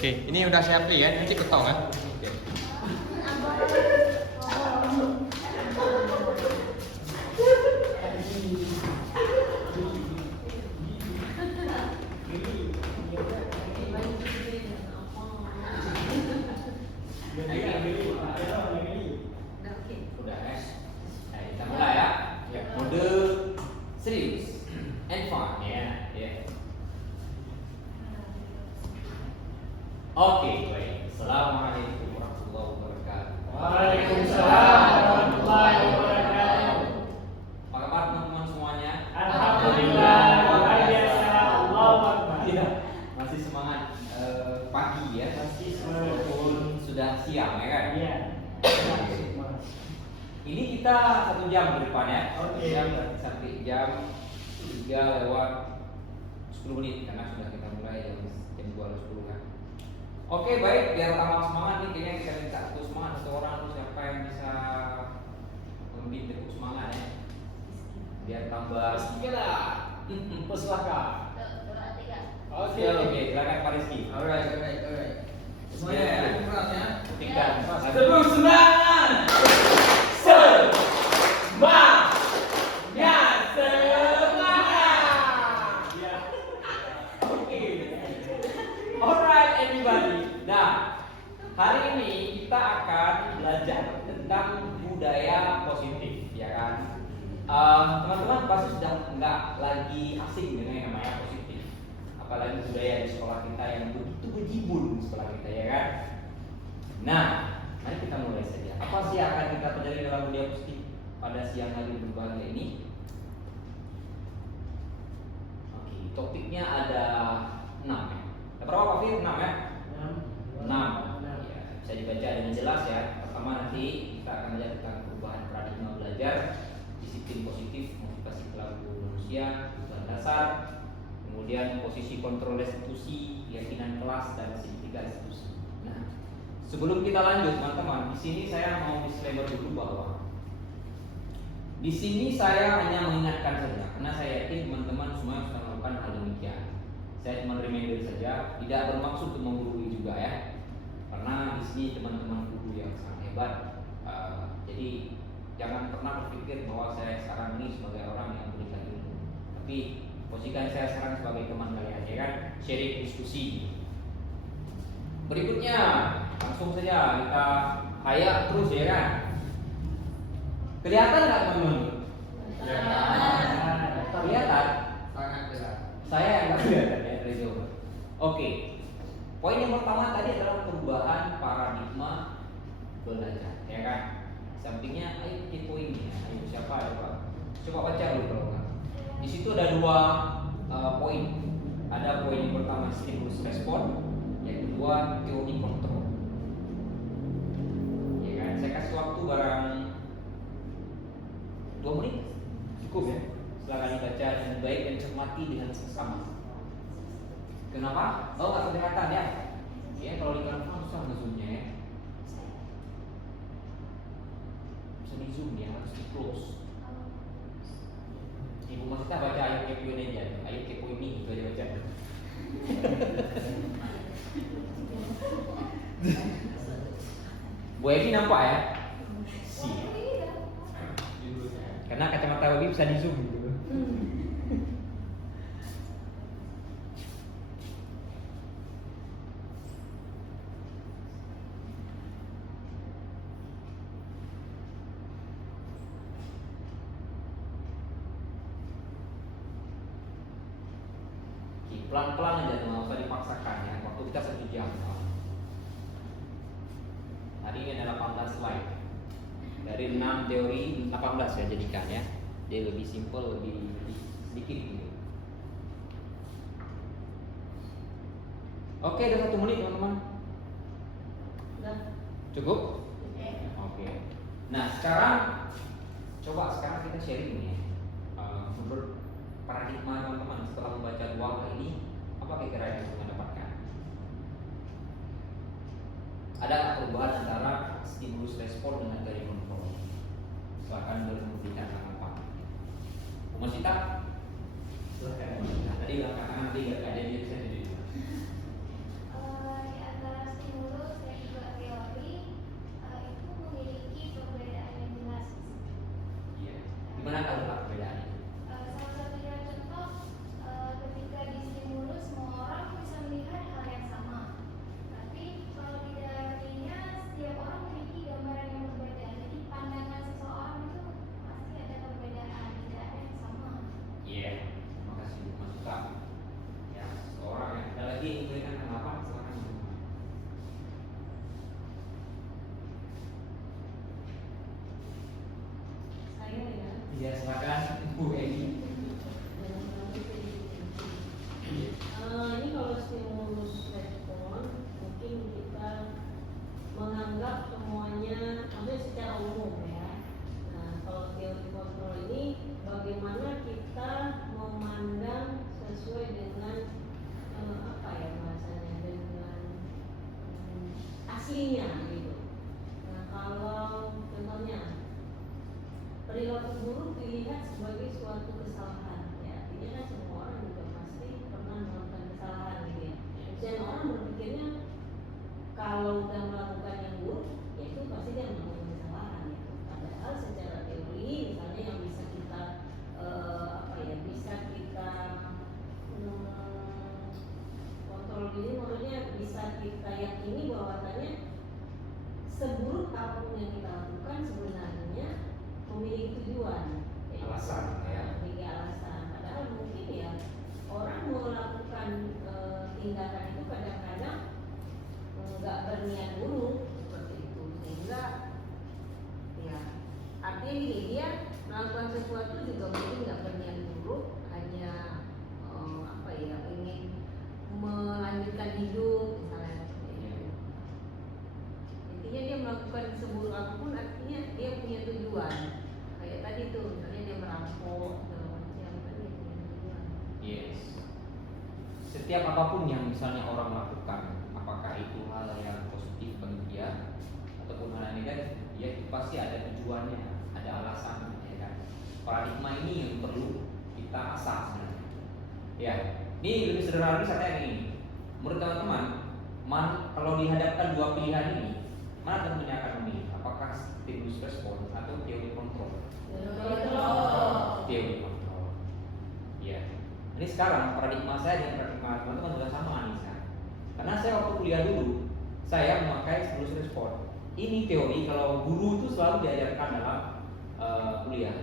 Oke, ini udah saya play ya, nanti ketong ya. Oke. Udah ya. Nah, kita mulai ya. Mode serius and fun ya. Oke, baik. Assalamualaikum warahmatullahi wabarakatuh. Waalaikumsalam warahmatullahi wabarakatuh. Apa kabar teman-teman semuanya? Alhamdulillah, luar biasa. Allahu Akbar. Iya, masih semangat pagi ya. Masih walaupun Sudah siang ya kan? iya. Ini kita 1 jam ke depan ya. Oke. 1 jam sampai jam 3 lewat 10 menit karena sudah kita mulai jam 2:10 kan. Oke, baik, biar tambah semangat nih kayaknya kita minta satu semangat satu orang tuh siapa yang bisa membimbing untuk semangat ya. Biar tambah Sedikit lah. Persilahkan. Oke, silakan Pak Rizky. Alright. Semuanya ya, beratnya. Tingkat Tepuk semangat. Semangatnya semangat. Ya. Oke. Alright everybody. Nah, hari ini kita akan belajar tentang budaya positif, ya kan? Teman-teman pasti sudah nggak lagi asing dengan yang namanya positif, apalagi budaya di sekolah kita yang begitu bejibun di sekolah kita, ya kan? Nah, mari kita mulai saja. Apa sih yang akan kita pelajari dalam budaya positif pada siang hari berbahagia ini? Oke, topiknya ada 6 ya. Berapa Pak Fir? 6 ya? 6. Ya, bisa dibaca dengan jelas ya. Pertama nanti kita akan belajar tentang perubahan paradigma belajar, disiplin positif, motivasi pelaku manusia, kebutuhan dasar, kemudian posisi kontrol restitusi, keyakinan kelas dan signifikan restitusi. Nah, sebelum kita lanjut teman-teman, di sini saya mau disclaimer dulu bahwa di sini saya hanya mengingatkan saja, karena saya yakin teman-teman semua sudah melakukan hal demikian. Saya cuma reminder saja, tidak bermaksud untuk menggurui juga ya. Karena di sini teman-teman guru yang sangat hebat. Jadi jangan pernah berpikir bahwa saya sekarang ini sebagai orang yang memberikan ilmu. Tapi posisikan saya sekarang sebagai teman kalian, ya kan? Sharing diskusi. Berikutnya, langsung saja kita hayak terus ya kan? Kelihatan nggak teman-teman? Kelihatan? Sangat berat. Saya yang nggak kelihatan ya dari jauh. Oke, poin yang pertama tadi adalah perubahan paradigma belajar, ya kan? Sampingnya, ayo kepoin ya. Ayo siapa coba baca dulu kalau nggak. Di situ ada 2 poin. Ada poin yang pertama stimulus respon, yang kedua teori kontrol. Ya kan? Saya kasih waktu barang 2 menit, cukup ya. Silakan dibaca dengan baik dan cermati dengan sesama. Kenapa? Oh, nggak kelihatan ya? Ya, kalau di kanvas susah ngezoomnya ya. Bisa di zoom ya, harus di close. Ibu Masita baca ayat kepo ini aja, ayat kepo ini itu aja baca. Bu Evi nampak ya? Si. Karena kacamata Evi bisa di zoom gitu. Pelan-pelan aja, nggak usah dipaksakan ya. Waktu kita 1 jam. Hari ini ada 18 slide. Dari 6 teori 18 ya jadikan ya. Dia lebih simple, lebih sedikit gitu. Oke, udah 1 menit teman-teman. Cukup? Oke. Nah sekarang sekarang kita sharing nih. Menurut paradigma teman-teman setelah membaca 2 hal ini, apa kira-kira yang bisa dapatkan? Ada perubahan antara stimulus respon dengan teori kontrol? Silakan memberikan tanggapan. Bu Masita? Silakan. Tadi belakangan nanti nggak ada dia bisa jadi. Ya silakan Bu Eni. Ini kalau stimulus respon mungkin kita menganggap semuanya maksudnya secara umum ya. Nah kalau teori kontrol ini bagaimana kita memandang sesuai dengan apa ya bahasanya dengan aslinya gitu. Nah kalau contohnya perilaku buruk dilihat sebagai suatu kesalahan ya, artinya kan semua orang juga pasti pernah melakukan kesalahan gitu ya. Dan orang berpikirnya kalau udah melakukan yang buruk ya itu pasti dia melakukan kesalahan gitu. Padahal secara teori misalnya yang bisa kita apa ya bisa kita kontrol diri, maksudnya bisa kita yakini bahwasannya seburuk apapun yang kita lakukan sebenarnya memiliki tujuan, Alasan, ya. memiliki alasan. Padahal mungkin ya orang melakukan tindakan itu kadang-kadang nggak berniat buruk seperti itu, sehingga ya artinya gini, dia melakukan sesuatu juga mungkin nggak berniat buruk, hanya apa ya ingin melanjutkan hidup misalnya seperti itu. Intinya dia melakukan seburuk apapun artinya dia punya tujuan. Kayak tadi tuh misalnya dia merampok segala macam kan dia punya tujuan. Yes. Setiap apapun yang misalnya orang lakukan, apakah itu hal yang positif bagi dia ataupun hal yang negatif, ya itu pasti ada tujuannya, ada alasan, ya kan? Paradigma ini yang perlu kita asah sebenarnya. Ya, ini lebih sederhana lagi saya ini. Menurut teman-teman, kalau dihadapkan dua pilihan ini, mana teman-teman akan memilih? Apakah stimulus respon atau teori kontrol? Teori kontrol. Ya. Ini sekarang paradigma saya dengan paradigma teman-teman sudah sama Anissa. Karena saya waktu kuliah dulu, saya memakai stimulus respon. Ini teori kalau guru itu selalu diajarkan dalam kuliah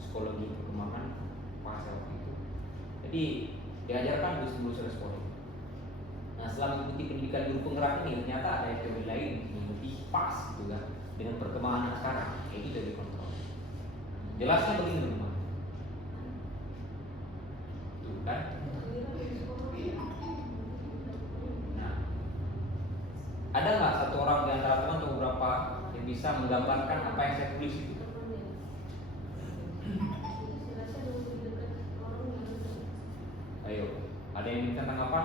psikologi perkembangan pas waktu itu. Jadi diajarkan stimulus respon. Nah setelah mengikuti pendidikan guru penggerak ini ternyata ada teori lain yang lebih pas gitu kan dengan perkembangan yang sekarang, yaitu teori kontrol. Jelasnya begini teman-teman. Tuh kan? Nah, ada nggak satu orang di antara teman atau beberapa yang bisa menggambarkan apa yang saya tulis itu? Ayo, ada yang minta tanggapan?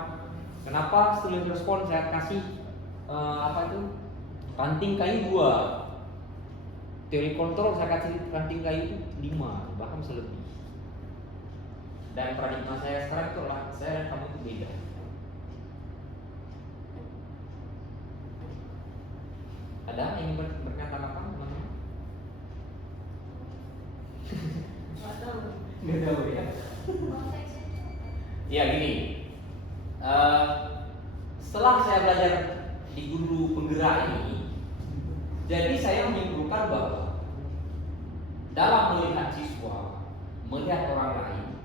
Kenapa stimulus respon saya kasih apa itu? Ranting kayu 2. Teori kontrol saya kasih ranting kayu itu 5, bahkan selebih. Dan paradigma saya sekarang itu adalah saya dan kamu itu beda. Ada yang ingin berkata apa teman-teman? Nggak tahu. Nggak tahu ya. Ya gini, setelah saya belajar di guru penggerak ini, jadi saya menyimpulkan bahwa dalam melihat siswa, melihat orang lain,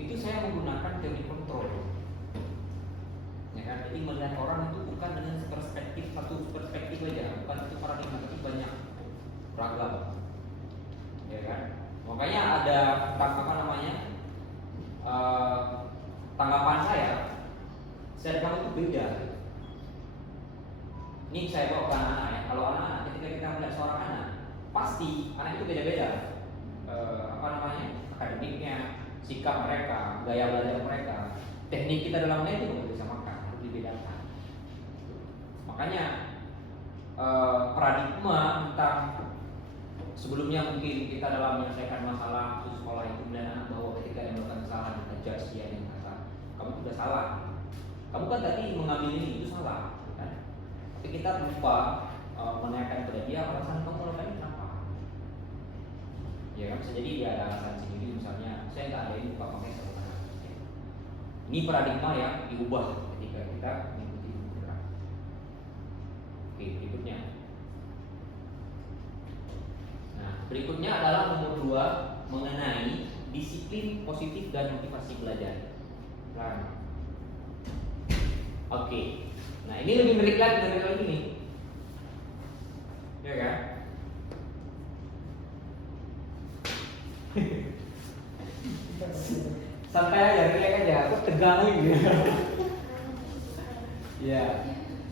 itu saya menggunakan teori kontrol. Ya kan? Jadi melihat orang itu bukan dengan perspektif satu perspektif saja, bukan satu paradigma, tapi banyak ragam. Ya kan? Makanya ada apa namanya? Tanggapan saya kamu itu beda. Ini saya bawa ke anak-anak ya. Kalau anak-anak ketika kita melihat seorang anak, pasti anak itu beda-beda. Apa namanya? Akademiknya, sikap mereka, gaya belajar mereka, teknik kita dalam itu nggak bisa makan, harus dibedakan. Makanya paradigma tentang sebelumnya mungkin kita dalam menyelesaikan masalah di sekolah itu melihat anak bahwa ketika dia melakukan kesalahan kita judge dia yang kata kamu sudah salah. Kamu kan tadi mengambil ini itu salah, kan? Tapi kita lupa menanyakan kepada dia alasan kamu melakukan ini kenapa. Ya kan bisa jadi dia ada alasan sendiri, misalnya saya nggak ada ini pak makanya saya lakukan. Ini paradigma yang diubah ketika kita mengikuti program. Oke berikutnya. Nah berikutnya adalah nomor 2 mengenai disiplin positif dan motivasi belajar. Nah, oke. Nah ini lebih menarik lagi nih, ya kan? ya, kok tegang lagi ya. Ya,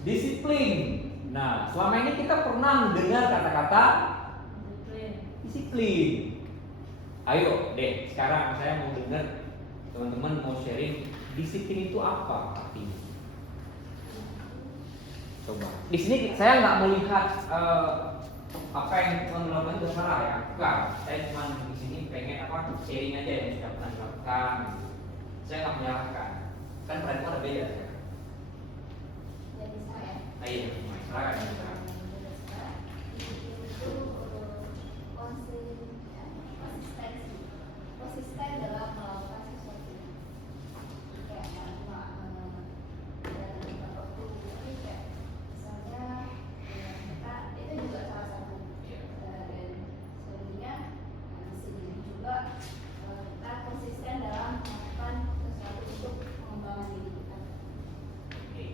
disiplin. Nah, selama ini kita pernah mendengar kata-kata disiplin. Ayo deh, sekarang saya mau dengar teman-teman mau sharing disiplin itu apa artinya. Coba. Di sini saya nggak melihat apa yang teman lakukan itu salah ya. Bukan. Saya cuma di sini pengen apa sharing aja yang sudah pernah dilakukan. Saya nggak menyalahkan. Kan peran ada beda ya. Jadi saya Ayo, silakan. konsisten dalam melakukan sesuatu. Kayak dalam waktu ini kayak misalnya kita itu juga salah satu dan sebenarnya di sini juga kita konsisten dalam melakukan sesuatu untuk pengembangan diri kita. Oke.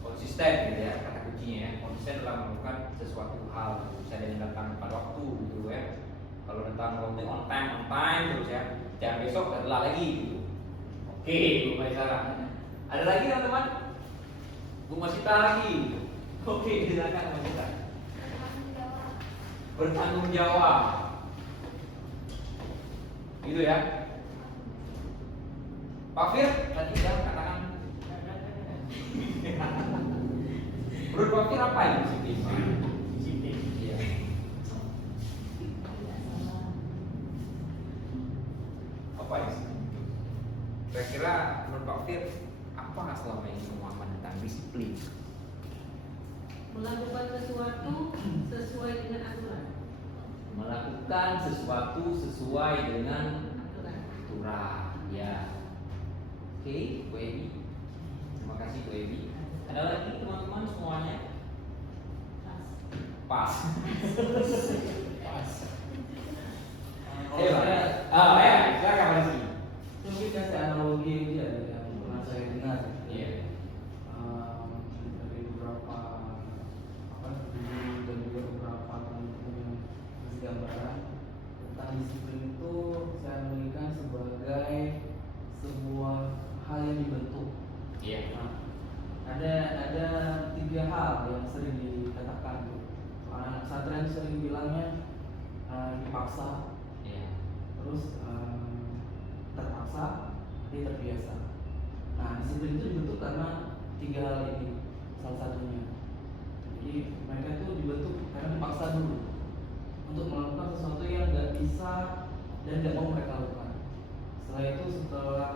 Konsisten gitu ya, kata kuncinya ya. Konsisten dalam melakukan sesuatu hal, bisa dengan datang pada waktu gitu ya. Kalau datang waktu on time terus ya. Jangan besok adalah lagi gitu. Oke, Bu Maisara. Ada lagi teman-teman? Bu Masita lagi. Oke, silakan Bu Masita. Bertanggung jawab. Gitu ya. Pak Fir, tadi dia katakan menurut Pak Fir apa yang disiplin? Disiplin. Iya. Apa ya? Kira-kira menurut Pak Fir apa selama ini pemahaman tentang disiplin? Melakukan sesuatu sesuai dengan aturan. Melakukan sesuatu sesuai dengan Aturan. aturan. Ya. Oke, Bu Evi. Terima kasih Bu Evi. Ada lagi teman-teman semuanya? Pas. Pas. Ya, silakan Pak Rizky. Mungkin kasih analogi aja yang pernah saya dengar. Iya. Dari beberapa guru dan juga beberapa teman-teman yang kasih gambaran tentang disiplin itu saya analogikan sebagai sebuah hal yang dibentuk. Iya. Nah, ada 3 hal yang sering dikatakan tuh. Anak pesantren sering bilangnya dipaksa, Iya. terus terpaksa, dia terbiasa. Nah, disiplin itu dibentuk karena 3 hal ini salah satunya. Jadi mereka itu dibentuk karena dipaksa dulu untuk melakukan sesuatu yang nggak bisa dan nggak mau mereka lakukan. Setelah itu, setelah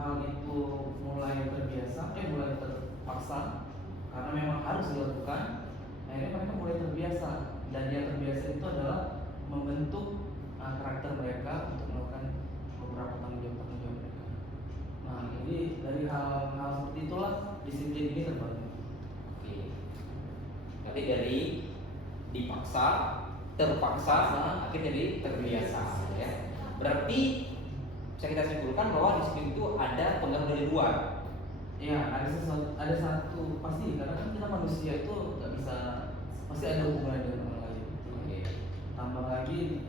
hal itu mulai terbiasa, mulai terpaksa karena memang harus dilakukan, akhirnya mereka mulai terbiasa, dan yang terbiasa itu adalah membentuk karakter mereka untuk melakukan beberapa tanggung jawab mereka. Nah, jadi dari hal-hal seperti itulah disiplin ini terbangun. Oke. Berarti dari dipaksa, terpaksa, akhirnya jadi terbiasa ya. Berarti bisa kita simpulkan bahwa disiplin itu ada pengaruh dari luar. Ya, ada satu pasti, karena kan kita manusia itu nggak bisa, pasti ada hubungannya dengan orang lain. Oke. Tambah lagi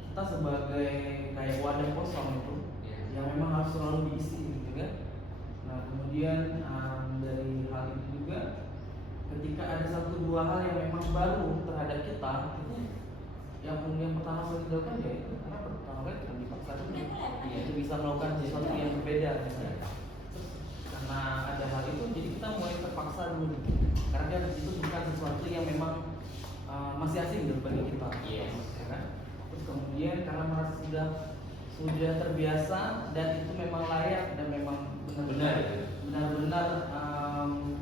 kita sebagai kayak wadah kosong itu Iya. yang memang harus selalu diisi gitu kan. Nah, kemudian dari hal itu juga ketika ada 1-2 hal yang memang baru terhadap kita, itu yang pertama kali dilakukan ya itu karena pertama kali kita dipaksa dulu. Iya. Itu bisa melakukan sesuatu yang berbeda misalnya. Terus karena ada hal itu, jadi kita mulai terpaksa dulu karena kan itu bukan sesuatu yang memang masih asing bagi kita. Yes. Ya kan? Terus kemudian karena merasa sudah terbiasa dan itu memang layak dan memang benar-benar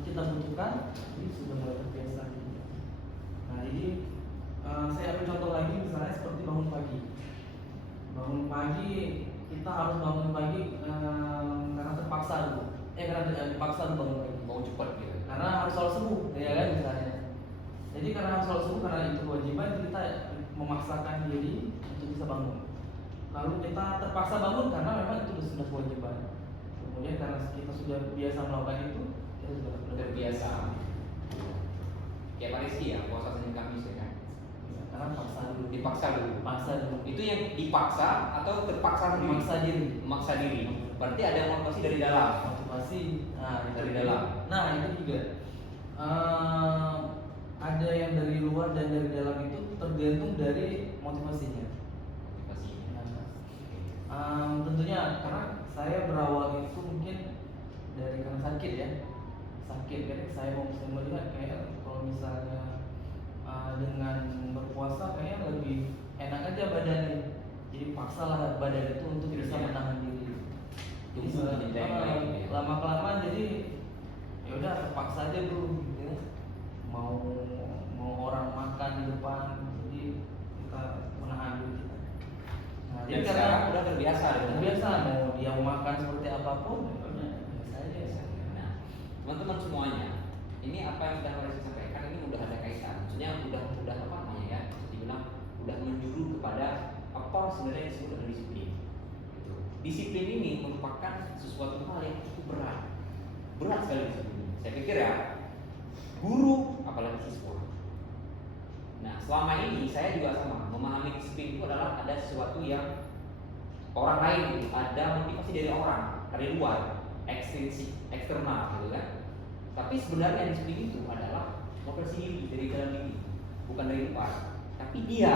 kita butuhkan, jadi sudah mulai terbiasa. Nah, jadi saya ambil contoh lagi, misalnya seperti bangun pagi. Bangun pagi, kita harus bangun pagi karena terpaksa dulu. Karena dipaksa dulu bangun pagi. Mau cepat gitu. Karena harus sholat subuh, ya kan misalnya. Jadi karena harus sholat subuh, karena itu kewajiban, kita memaksakan diri untuk bisa bangun. Lalu kita terpaksa bangun karena memang itu sudah kewajiban. Kemudian karena kita sudah biasa melakukan itu, kita sudah Terbiasa. Kayak Pak Rizky ya, puasa Senin Kamis ya kan. Sekarang paksa dulu. Dipaksa dulu. Paksa dulu. Itu yang dipaksa atau terpaksa sendiri? Memaksa diri. Memaksa diri. Berarti ada motivasi dari dalam. Motivasi. Nah, itu Dari dalam. Nah, itu juga ada yang dari luar dan dari dalam itu tergantung dari motivasinya. Motivasinya. Tentunya karena saya berawal itu mungkin dari karena sakit ya, sakit kan saya mau melihat kayak kalau misalnya dengan berpuasa kayaknya lebih enak aja badannya, jadi paksalah badan itu untuk bisa menahan diri. Jadi lama kelamaan jadi ya udah terpaksa aja bro, gitu ya. Mau orang makan di depan, jadi kita menahan diri kita. Nah, Dan sekarang udah terbiasa. Terbiasa mau dia mau makan seperti apapun, ya udah biasa aja. Nah, teman-teman semuanya, ini apa yang sudah saya sampaikan ini udah ada kaitan. Maksudnya udah apa namanya ya? Dibilang udah menjuru kepada apa sebenarnya yang disebut dengan disiplin. Gitu. Disiplin ini merupakan sesuatu hal yang cukup berat, berat sekali disiplin. Saya pikir ya, guru apalagi siswa. Nah, selama ini saya juga sama memahami disiplin itu adalah ada sesuatu yang orang lain gitu, ada motivasi dari orang, dari luar, ekstrinsik, eksternal gitu kan. Tapi sebenarnya disiplin itu adalah motivasi diri dari dalam diri, bukan dari luar. Tapi dia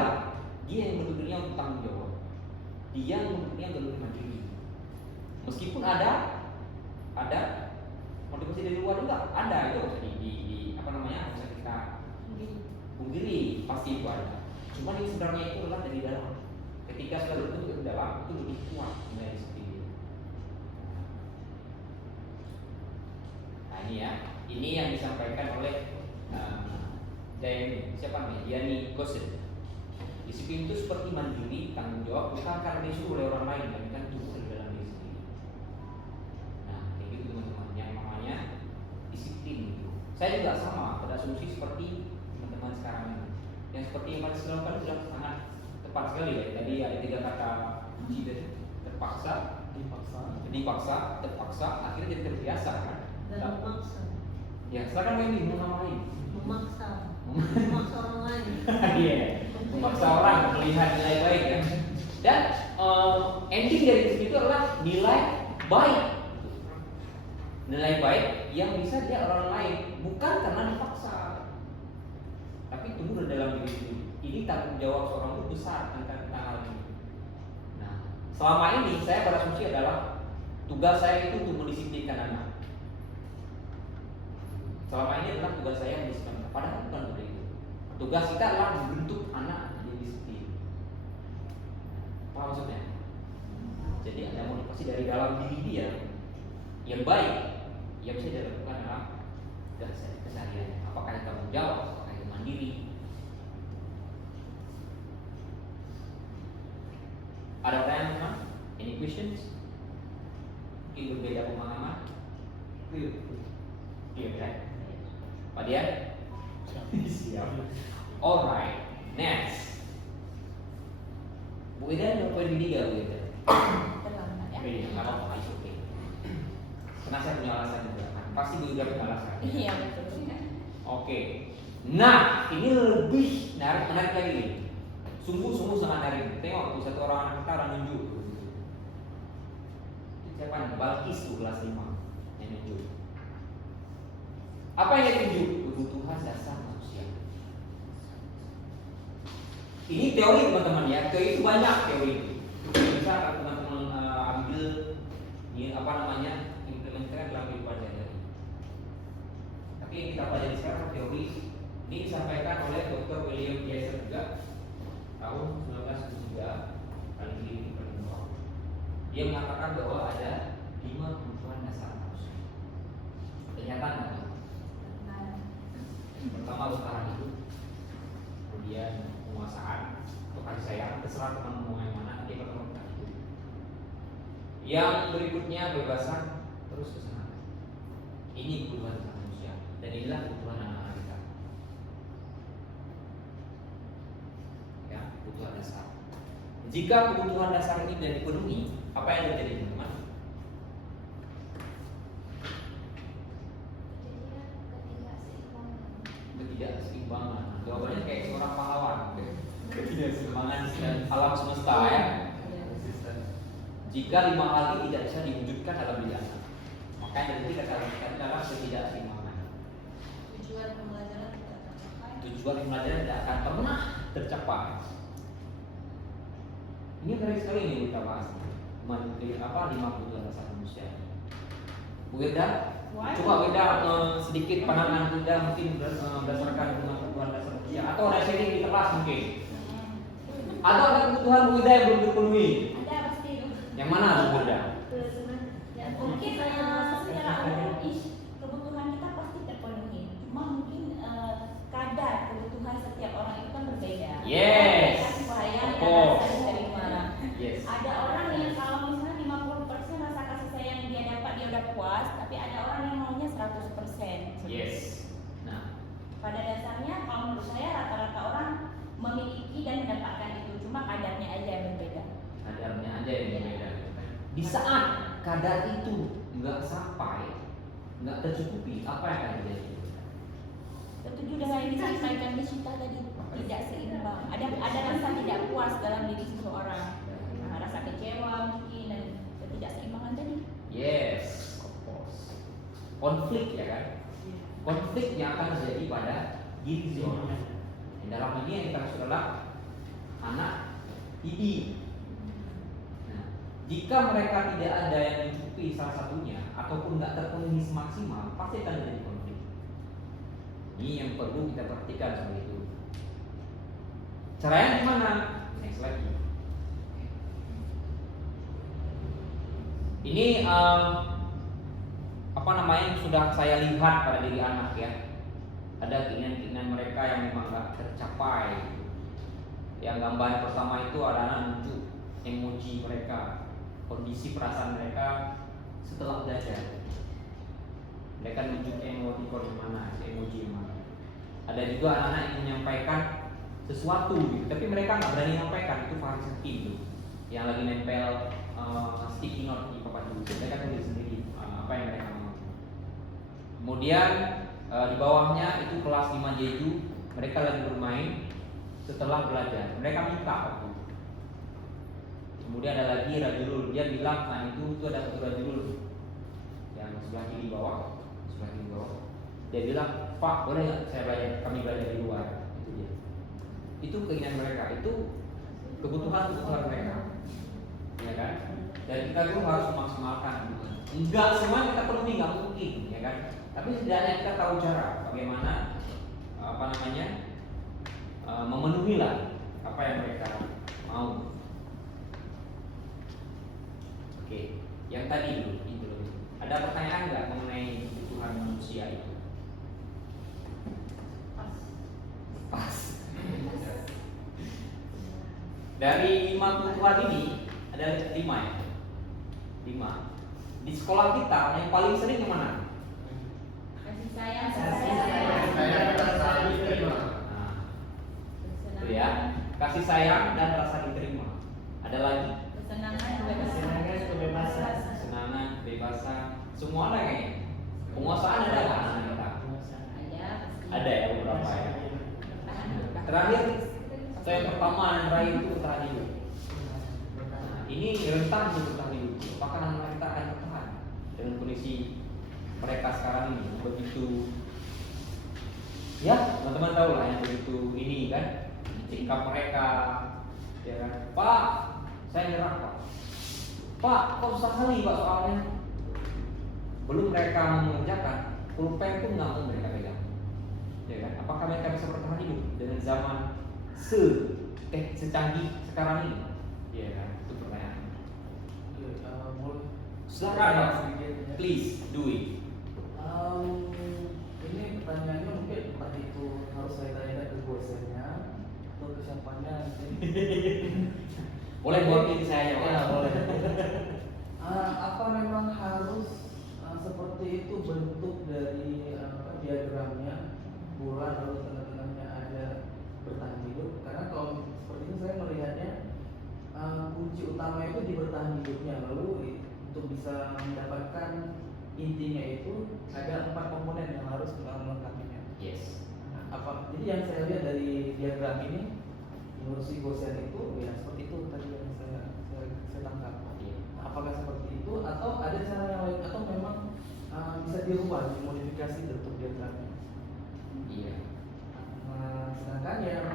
yang benar-benar untuk tanggung jawab, dia yang benar-benar untuk mandiri. Meskipun ada motivasi dari luar juga ada itu di apa namanya bisa kita pungkiri, pasti itu ada. Cuma yang sebenarnya itu adalah dari dalam. Ketika sudah terbentuk dari dalam itu lebih kuat nilai disiplin. Nah ini ya, ini yang disampaikan oleh siapa namanya? Diani Gosen. Disiplin itu seperti mandiri, tanggung jawab bukan karena disuruh oleh orang lain, tapi kan tumbuh dari dalam diri sendiri. Nah, kayak gitu teman-teman, yang namanya disiplin itu. Saya juga sama, berasumsi seperti teman-teman sekarang ini. Yang seperti yang Pak lakukan sudah sangat tepat sekali ya. Tadi ada 3 kata kunci tadi, terpaksa, terpaksa, akhirnya jadi terbiasa kan. Dan memaksa. Ya, silakan main di nama lain. Memaksa orang lain. Iya, memaksa orang melihat nilai baik ya. Dan ending dari itu adalah nilai baik. Nilai baik yang bisa dia orang lain, bukan karena dipaksa, tapi tumbuh dari dalam diri sendiri. Ini tanggung jawab seorang itu besar tentang hal ini. Nah, selama ini saya berasumsi adalah tugas saya itu untuk mendisiplinkan anak. Selama ini adalah tugas saya mendisiplinkan, padahal bukan seperti itu. Tugas kita adalah membentuk anak menjadi disiplin. Apa maksudnya? Jadi ada motivasi dari dalam diri dia yang baik, yang bisa dilakukan dalam keseharian. Apakah itu tanggung jawab, apakah itu mandiri. Ada pertanyaan teman? Any questions? Mungkin berbeda pemahaman? Iya kan? Pak Dian? Siap. Alright, next. Bu Ida ada poin ketiga Bu Ida. Terlambat ya. Oke, nggak apa-apa, it's okay. Karena saya punya alasan juga kan. Pasti Bu Ida punya alasan. Iya betul. Oke. Nah, ini lebih menarik lagi nih. Sungguh sangat menarik. Tengok tuh satu orang anak kita orang nunjuk. Siapa nih? Balkis tuh kelas 5 yang nunjuk. Apa yang ditunjuk? Kebutuhan dasar manusia. Ini teori teman-teman ya. Teori itu banyak teori. Bisa teman-teman ambil ini apa namanya implementasikan dalam kehidupan sehari-hari. Tapi yang kita pelajari sekarang teori ini disampaikan oleh Dr. William Geiser juga tahun 1973 kali ini pertemuan. Dia mengatakan bahwa ada 5 kebutuhan dasar manusia. Kenyataan apa? Pertama bertahan hidup, kemudian penguasaan atau kasih sayang, terserah teman mau yang mana, dia pertama bertahan hidup. Yang berikutnya kebebasan, terus kesenangan. Ini kebutuhan dasar manusia dan inilah kebutuhan anak-anak kita. Ya, kebutuhan dasar. Jika kebutuhan dasar ini tidak dipenuhi, apa yang terjadi teman-teman? Ketidakseimbangan. Jawabannya kayak seorang pahlawan. Semangat alam semesta ya. Jika 5 hal ini tidak bisa diwujudkan dalam diri anak, maka yang terjadi kata adalah ketidakseimbangan. Tujuan pembelajaran tidak tercapai. Tujuan pembelajaran tidak akan pernah tercapai. Ini menarik sekali nih kita bahas. Apa 5 kebutuhan dasar manusia. Bu Wirda, coba Wirda sedikit pandangan Wirda mungkin berdasarkan 5 kebutuhan dasar manusia atau ada sharing di kelas mungkin. Atau ada kebutuhan Bu Wirda yang belum terpenuhi. Ada pasti. Yang mana Bu Wirda? Ya, mungkin secara umum kebutuhan kita pasti terpenuhi. Cuma mungkin kadar kebutuhan setiap orang itu kan berbeda. Yes. Kasih sayang Of dan course. rasa diterima. Yes. Ada orang yang kalau misalnya 50% rasa kasih sayang yang dia dapat dia udah puas, tapi ada orang yang maunya 100%. Yes. Nah, Pada dasarnya kalau menurut saya rata-rata orang memiliki dan mendapatkan itu, cuma kadarnya aja yang berbeda. kadarnya aja yang berbeda. Di saat kadar itu nggak sampai, nggak tercukupi, apa yang akan terjadi? Setuju dengan yang disampaikan Nishita tadi, tidak seimbang. Ada rasa tidak puas dalam diri seseorang, rasa kecewa mungkin dan ketidakseimbangan tadi. Yes, of course. Konflik ya kan? Konflik yang akan terjadi pada diri seseorang. Yang dalam ini yang kita maksud adalah anak didik. Nah, jika mereka tidak ada yang mencukupi salah satunya ataupun nggak terpenuhi semaksimal, pasti akan terjadi konflik. Ini yang perlu kita perhatikan seperti itu. Caranya gimana? Next lagi. Ini apa namanya yang sudah saya lihat pada diri anak ya. Ada keinginan-keinginan mereka yang memang nggak tercapai. Yang gambar pertama itu adalah nunjuk emoji mereka, kondisi perasaan mereka setelah belajar. Mereka nunjuk emoticon yang mana, emoji yang mana. Ada juga anak-anak yang menyampaikan sesuatu gitu, tapi mereka nggak berani menyampaikan. Itu Faris Hakim tuh, yang lagi nempel sticky note di papan tulis. Mereka tulis sendiri apa yang mereka mau. Kemudian di bawahnya itu kelas 5 Jeju, mereka lagi bermain setelah belajar. Mereka minta waktu. Kemudian ada lagi Rajulul, dia bilang, nah itu ada satu Rajulul yang sebelah kiri bawah, sebelah kiri bawah. Dia bilang, Pak boleh nggak saya belajar, kami belajar di luar. Itu dia. Itu keinginan mereka, itu kebutuhan mereka, ya kan? Dan kita tuh harus memaksimalkan. Enggak semua kita penuhi, nggak mungkin, ya kan? Tapi setidaknya kita tahu cara bagaimana memenuhi lah apa yang mereka mau. Oke, yang tadi dulu itu. Ada pertanyaan nggak mengenai kebutuhan manusia itu? Pas. Dari 5 kebutuhan ini ada 5 ya. 5. Di sekolah kita yang paling sering yang mana? Kasih sayang, Nah, itu ya. Kasih sayang dan rasa diterima. Ada lagi? Kesenangan, kebebasan, semua ada kayaknya. Penguasaan ada nggak anak kita? Ada ya beberapa ya. Terakhir, saya yang pertama dan terakhir itu bertahan hidup. Nah, ini rentan untuk bertahan hidup. Apakah anak kita akan bertahan dengan kondisi mereka sekarang ini yang begitu? Ya, teman-teman tahu lah yang begitu ini kan, sikap mereka, ya kan? Pak, saya nyerah Pak. Pak, kok susah kali Pak soalnya. Belum mereka mengerjakan, pulpen pun nggak mau mereka pegang. Ya kan? Apakah mereka bisa bertahan hidup dengan zaman secanggih sekarang ini? Ya kan? Itu pertanyaan. Silakan Pak, please do it. Ini pertanyaannya mungkin entah itu harus saya tanyakan ke dosennya atau ke siapanya. Boleh buatin saya Ya, boleh. Apa memang harus seperti itu bentuk dari diagramnya, bulan lalu tengah-tengahnya ada bertahan hidup? Karena kalau seperti itu saya melihatnya kunci utama itu di bertahan hidupnya. Lalu untuk bisa mendapatkan intinya itu ada 4 komponen yang harus melengkapinya. Yes. Jadi yang saya lihat dari diagram ini, menurut si Gosian itu ya seperti itu tadi yang saya tangkap. Iya. Nah, apakah seperti itu atau ada cara yang lain atau memang bisa dirubah, dimodifikasi bentuk diagramnya? Iya. Nah, sedangkan yang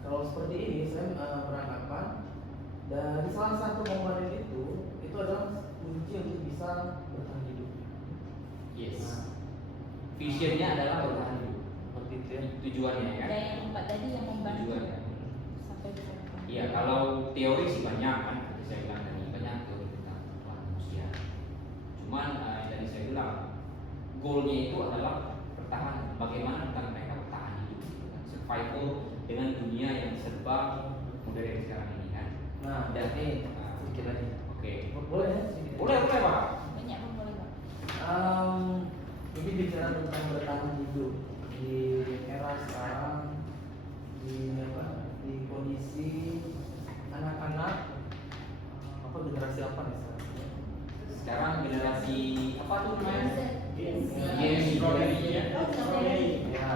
kalau seperti ini saya beranggapan dari salah satu komponen itu adalah kunci untuk bisa bertahan hidup. Yes. Nah, Visionnya adalah bertahan hidup. seperti itu ya. Tujuannya ya. Ada yang empat tadi yang membantu Tujuannya. sampai bisa. Iya, kalau teori sih banyak kan, tadi saya bilang tadi banyak teori tentang kebutuhan manusia. Cuman yang tadi saya bilang, goalnya itu adalah bertahan. Bagaimana tentang mereka bertahan hidup, gitu kan. Survival dengan dunia yang serba modern sekarang ini kan. Nah, Dan sedikit lagi. oke. Boleh ya? Sedikit. Boleh Pak. Banyak pun boleh Pak. Ini bicara tentang bertahan hidup di era sekarang, di kondisi anak-anak generasi apa nih sekarang? Sekarang generasi apa tuh namanya? Gen Z. Gen Z. Strawberry ya. Ya,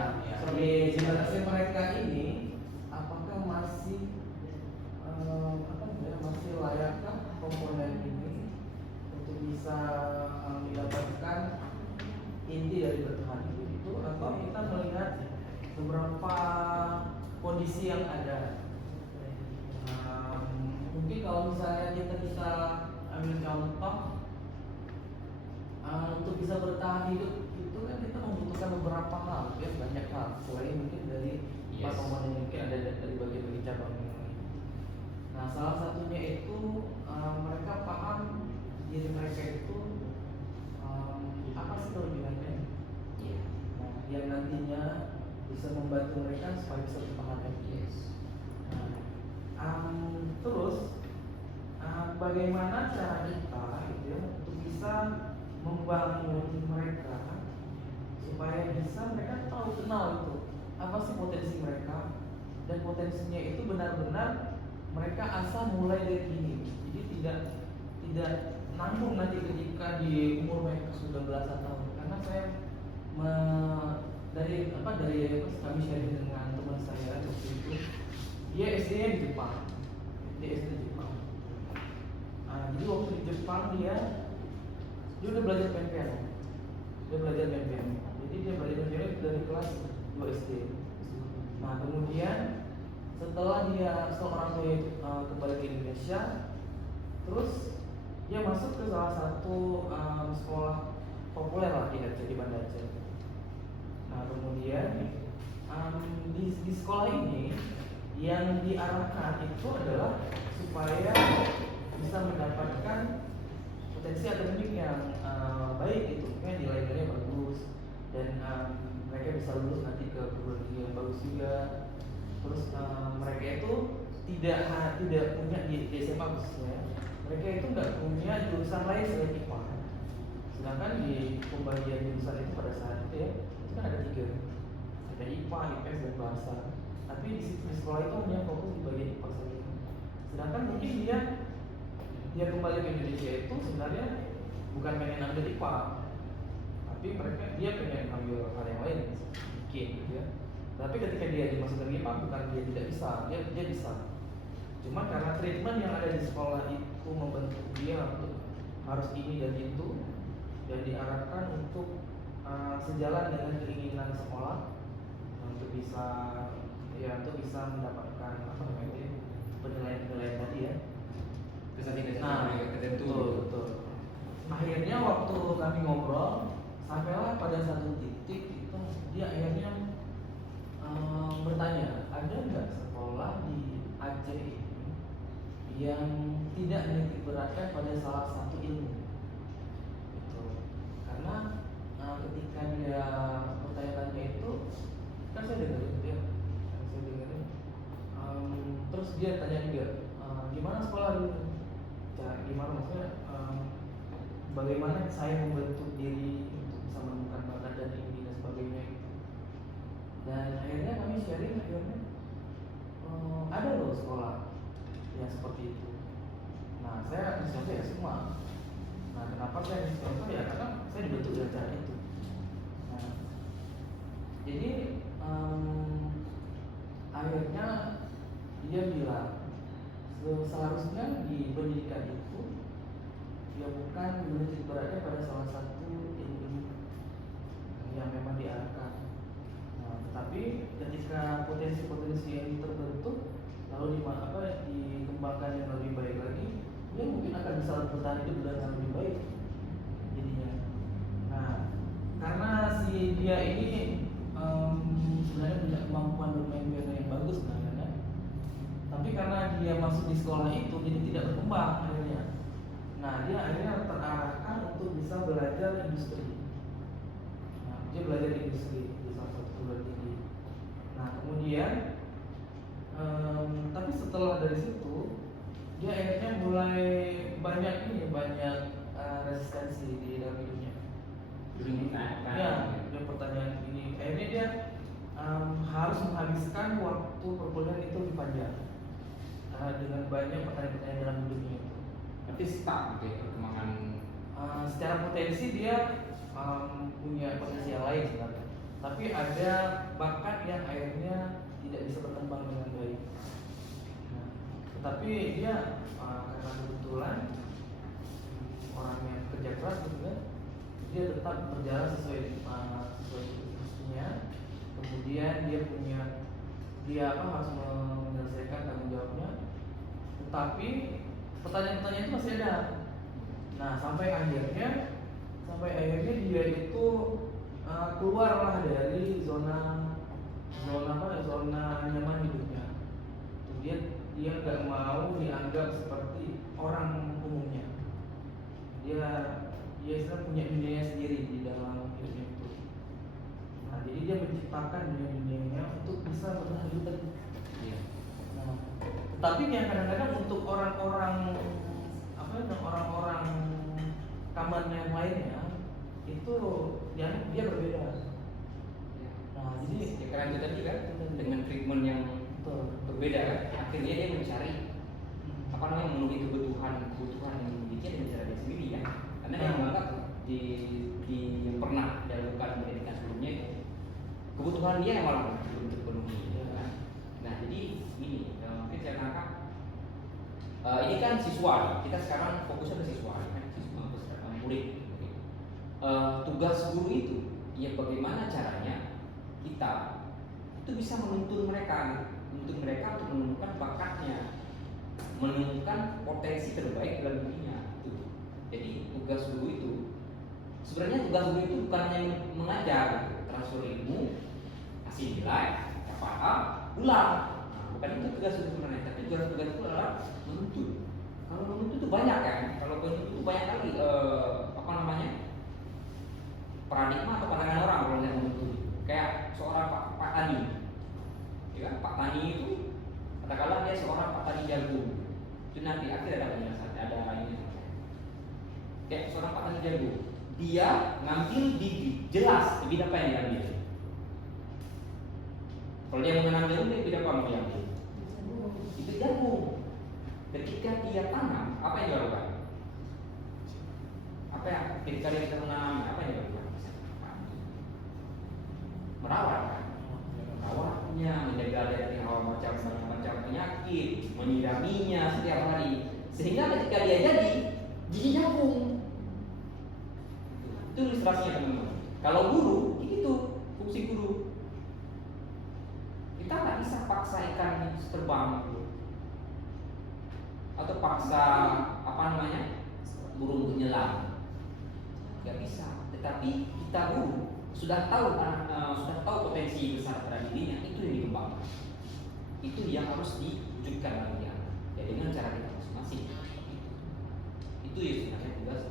di generasi mereka ini apakah masih masih layakkah komponen ini untuk bisa mendapatkan inti dari bertahan hidup itu, atau kita melihat beberapa kondisi yang ada? Mungkin kalau misalnya kita bisa ambil contoh, untuk bisa bertahan hidup itu kan kita membutuhkan beberapa hal, ya banyak hal selain mungkin dari empat komponen, mungkin ada dari bagian cabang yang lain. Nah, salah satunya itu mereka paham diri mereka itu apa sih kelebihannya, yang nantinya bisa membantu mereka supaya bisa bertahan hidup. Yes. Terus bagaimana cara kita gitu ya, untuk bisa membangun mereka supaya bisa mereka tahu, kenal itu apa sih potensi mereka, dan potensinya itu benar-benar mereka asal mulai dari dini. Jadi tidak nanggung nanti ketika di umur mereka sudah belasan tahun. Karena saya dari kami sharing dengan teman saya waktu itu, dia SD-nya di Jepang. Dia SD di Jepang. Jadi waktu di Jepang dia udah belajar main piano. Jadi dia belajar main piano dari kelas 2 SD. Nah, kemudian setelah orang tua kembali ke Indonesia, terus dia masuk ke salah satu sekolah populer lah di Aceh, di Banda Aceh. Nah, kemudian di sekolah ini yang diarahkan itu adalah supaya bisa mendapatkan potensi akademik yang baik, itu kan nilai-nilainya bagus, dan mereka bisa lulus nanti ke perguruan tinggi yang bagus juga. Terus mereka itu tidak punya di SMA khususnya, mereka itu nggak punya jurusan lain selain IPA. Sedangkan di pembagian jurusan itu pada saat itu ya, itu kan ada 3, ada IPA, IPS, dan bahasa. Tapi di sekolah itu hanya fokus di bagian IPA saja. Sedangkan mungkin dia kembali ke Indonesia itu sebenarnya bukan pengen ambil IPA, tapi dia pengen ambil hal yang lain, mungkin gitu ya. Tapi ketika dia dimasukkan IPA, bukan dia tidak bisa, dia bisa. Cuma karena treatment yang ada di sekolah itu membentuk dia untuk harus ini dan itu, dan diarahkan untuk sejalan dengan keinginan sekolah untuk bisa mendapatkan penilaian tadi ya. Tertentu. Betul. Akhirnya waktu kami ngobrol, sampailah pada satu titik itu dia akhirnya bertanya, ada nggak sekolah di Aceh ini yang tidak menitik beratkan pada salah satu ilmu? Gitu. Karena ketika dia bertanya-tanya itu, kan saya dengerin. Terus dia tanya juga, gimana sekolah dulu? Gimana maksudnya? Bagaimana saya membentuk diri untuk bisa menemukan bakat dan ini dan sebagainya. Dan akhirnya kami sharing, ada loh sekolah yang seperti itu. Nah, saya misalnya ya semua. Nah, kenapa saya contoh ya, karena saya dibentuk dengan cara itu. Nah, jadi akhirnya dia bilang seharusnya di pendidikan itu dia bukan menitik beratnya pada salah satu ilmu yang memang diarahkan. Nah, tetapi ketika potensi-potensi yang terbentuk lalu dikembangkan yang lebih baik lagi, dia mungkin akan bisa bertahan hidup dengan lebih baik jadinya. Nah, karena si dia ini sebenarnya punya kemampuan bermain piano yang bagus sebenarnya kan? Tapi karena dia masuk di sekolah itu jadi tidak berkembang akhirnya. Nah, dia akhirnya terarahkan untuk bisa belajar industri. Nah, dia belajar industri di salah satu perguruan tinggi. Nah, kemudian tapi setelah dari situ dia akhirnya mulai banyak resistensi di dalam hidupnya. Ya, dia pertanyaan ini akhirnya dia harus menghabiskan waktu perkuliahan itu lebih panjang dengan banyak pertanyaan-pertanyaan dalam hidupnya itu. Berarti stuck gitu ya perkembangan. Secara potensi dia punya potensi yang lain sebenarnya, tapi ada bakat yang akhirnya tidak bisa berkembang dengan baik. Nah, tetapi dia karena kebetulan orang yang kerja keras gitu kan, dia tetap berjalan sesuai instruksinya. Kemudian dia harus menyelesaikan tanggung jawabnya. Tetapi pertanyaan-pertanyaan itu masih ada. Nah, sampai akhirnya dia itu keluarlah dari zona nyaman hidupnya. Dia nggak mau dianggap seperti orang umumnya. Dia punya dunianya sendiri di dalam hidupnya itu. Nah, jadi dia menciptakan dunianya untuk bisa bertahan hidup. Iya. Nah, tetapi yang kadang-kadang untuk orang-orang kaman yang lainnya itu dia berbeda. Nah, jadi Ya karena itu tadi kan dengan treatment yang betul. berbeda kan, akhirnya dia mencari memenuhi kebutuhan yang dimiliki dengan cara dia sendiri ya. Karena dia menganggap di yang pernah dilakukan pendidikan sebelumnya itu kebutuhan dia yang malah belum terpenuhi. Ya kan? Nah, jadi ini mungkin saya tangkap ini kan siswa, kita sekarang fokusnya ke siswa kan, siswa peserta murid. Tugas guru itu ya bagaimana caranya kita itu bisa menuntun mereka untuk menemukan bakatnya, menemukan potensi terbaik dalam dirinya. Jadi tugas guru itu sebenarnya bukan hanya mengajar, transfer ilmu, kasih nilai, paham, ulang. Nah, bukan itu tugas guru sebenarnya, tapi tugas guru adalah menuntun. Kalau menuntun itu banyak kan, kalau menuntun itu banyak kali paradigma atau pandangan orang kalau yang menuntun. Kayak seorang Pak Tani, ya kan? Pak Tani itu katakanlah dia seorang Pak Tani jagung, itu nanti akhir ada penjelasan, ada ini. Kayak seorang Pak Tani jagung, dia ngambil bibit, jelas bibit apa yang diambil. Kalau dia mau menanam jagung, bibit apa mau diambil? Bibit jagung. Ketika dia tanam, apa yang dilakukan? Ketika dia bisa menanam, apa yang dilakukan? Merawatnya, menjaga dari hawa macam penyakit, menyiraminya setiap hari, sehingga ketika dia jadi jagung. Itu ilustrasinya teman-teman. Kalau guru, itu fungsi guru. Kita nggak bisa paksa ikan terbang atau paksa burung untuk nyelam, nggak bisa. Tetapi kita guru sudah tahu potensi besar pada dirinya, itu yang dikembangkan, itu yang harus diwujudkan dalam dia ya dengan cara kita masing-masing. Itu ya sebenarnya tugas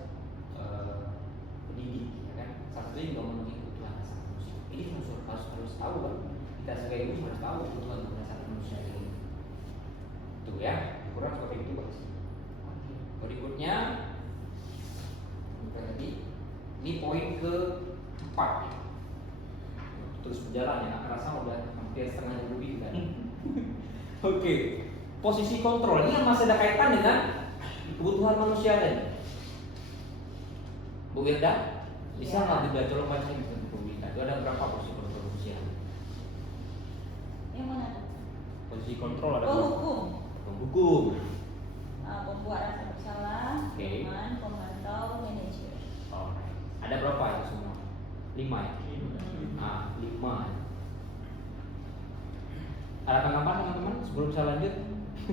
pendidik ya kan, satu juga memenuhi kebutuhan dasar manusia. Ini harus tahu kan, kita sebagai guru harus tahu kebutuhan dasar manusia ini. Itu ya, kurang seperti itu Pak. Berikutnya ini poin ke-4, terus berjalan ya, kerasa udah hampir setengah jam lebih kan. Oke, posisi kontrol ini masih ada kaitan dengan kebutuhan manusia tadi. Bu Wirda, bisa nggak juga colok baca Bu Wirda? Itu ada berapa posisi kontrol manusia? Yang mana? Posisi kontrol ada Penghukum, penghukum. pembuat rasa bersalah, Oke. teman, pemantau, manajer. Oh, ada berapa itu semua? 5 ya? 5. Ada tanggapan teman-teman sebelum saya lanjut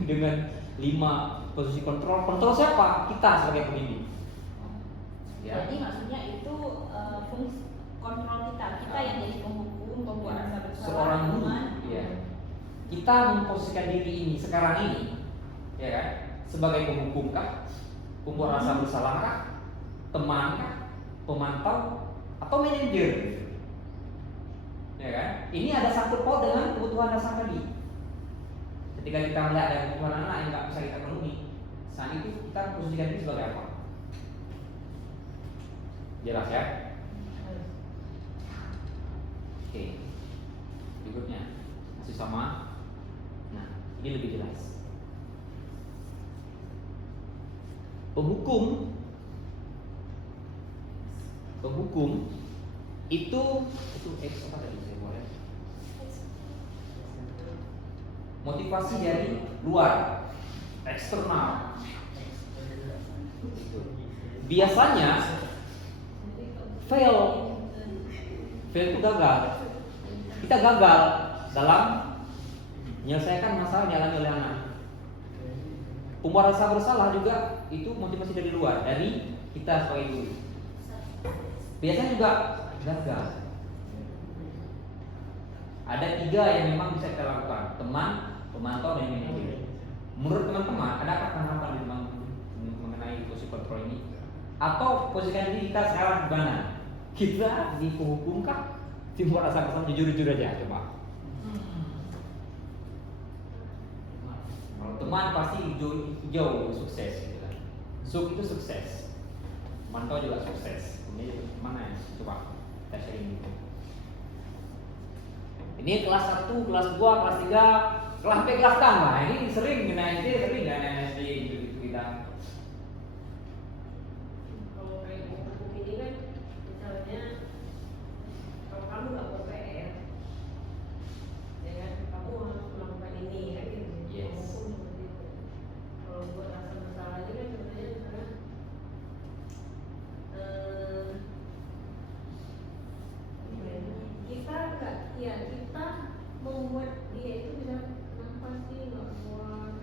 dengan 5 posisi kontrol? Kontrol siapa? Kita sebagai pembimbing. Ya. Jadi maksudnya itu fungsi kontrol kita yang jadi penghukum, pembuat rasa bersalah, Seorang guru, teman. ya. Kita memposisikan diri ini sekarang ini, ya kan? Sebagai penghukum kah? Pembuat rasa bersalah kah? Teman kah? Pemantau atau manajer? Ya kan? Ini ada sangkut paut dengan kebutuhan dasar tadi. Ketika kita melihat ada kebutuhan anak yang nggak bisa kita penuhi, saat itu kita posisikan diri sebagai apa? Jelas ya? Oke. Berikutnya masih sama. Nah, ini lebih jelas. Penghukum itu X apa tadi saya boleh? Motivasi dari luar, eksternal. Biasanya fail itu gagal. Kita gagal dalam menyelesaikan masalah yang dialami oleh anak. Pembuat rasa bersalah juga itu motivasi dari luar, dari kita sebagai guru. Biasanya juga gagal. Ada 3 yang memang bisa kita lakukan: teman, pemantau, dan manajer. Menurut teman-teman, adakah tanggapan mengenai posisi kontrol ini? Atau posisikan diri kita sekarang di mana? Kita di penghukum kah? Pembuat rasa bersalah, jujur aja coba. Kalau teman pasti hijau sukses gitu kan. Suk itu sukses. Mantau juga sukses. Ini mana ya? Coba kita sharing gitu. Ini kelas 1, kelas 2, kelas 3, kelas B, kelas tam lah. Ini sering kena SD, sering nggak kena SD gitu kita. Kalau kayak hukum ini kan, misalnya kalau kamu nggak buat PR, ya kan, kamu harus melakukan ini, kan gitu. Yes. Hukum seperti itu. Kalau buat rasa bersalah ini kan sebenarnya misalnya kita nggak, ya kita membuat dia itu bisa kenapa sih nggak buat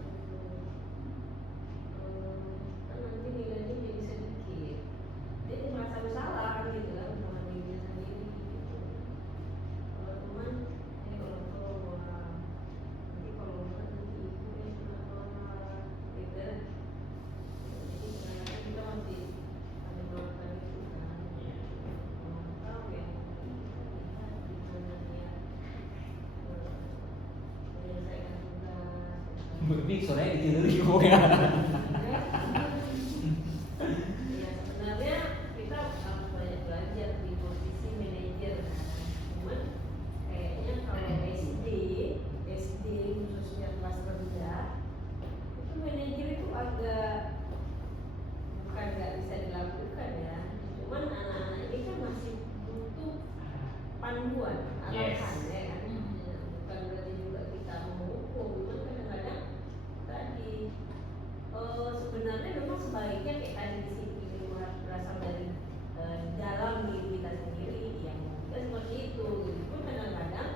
kan nanti nilainya jadi sedikit, dia merasa bersalah kan gitu kan sama dirinya sendiri gitu. Kalau teman kalau keluar nanti kalau bukan nanti ibu yang kenapa gitu. Jadi kadang-kadang kita masih ada melakukan itu kan. Tahu ya gimana dia menyelesaikan tugas. Berarti soalnya ditidur ya. Ya sebenarnya kita harus banyak belajar di posisi manajer kan. Cuman kayaknya kalau SD khususnya kelas rendah itu manajer itu agak bukan nggak bisa dilakukan ya. Cuman anak-anak ini kan masih butuh panduan arahan ya kan. Ya, bukan berarti juga kita menghukum, cuman kadang-kadang tadi sebenarnya memang sebaliknya kayak tadi disiplin itu berasal dari dalam diri kita sendiri yang kita seperti itu. Pun kadang-kadang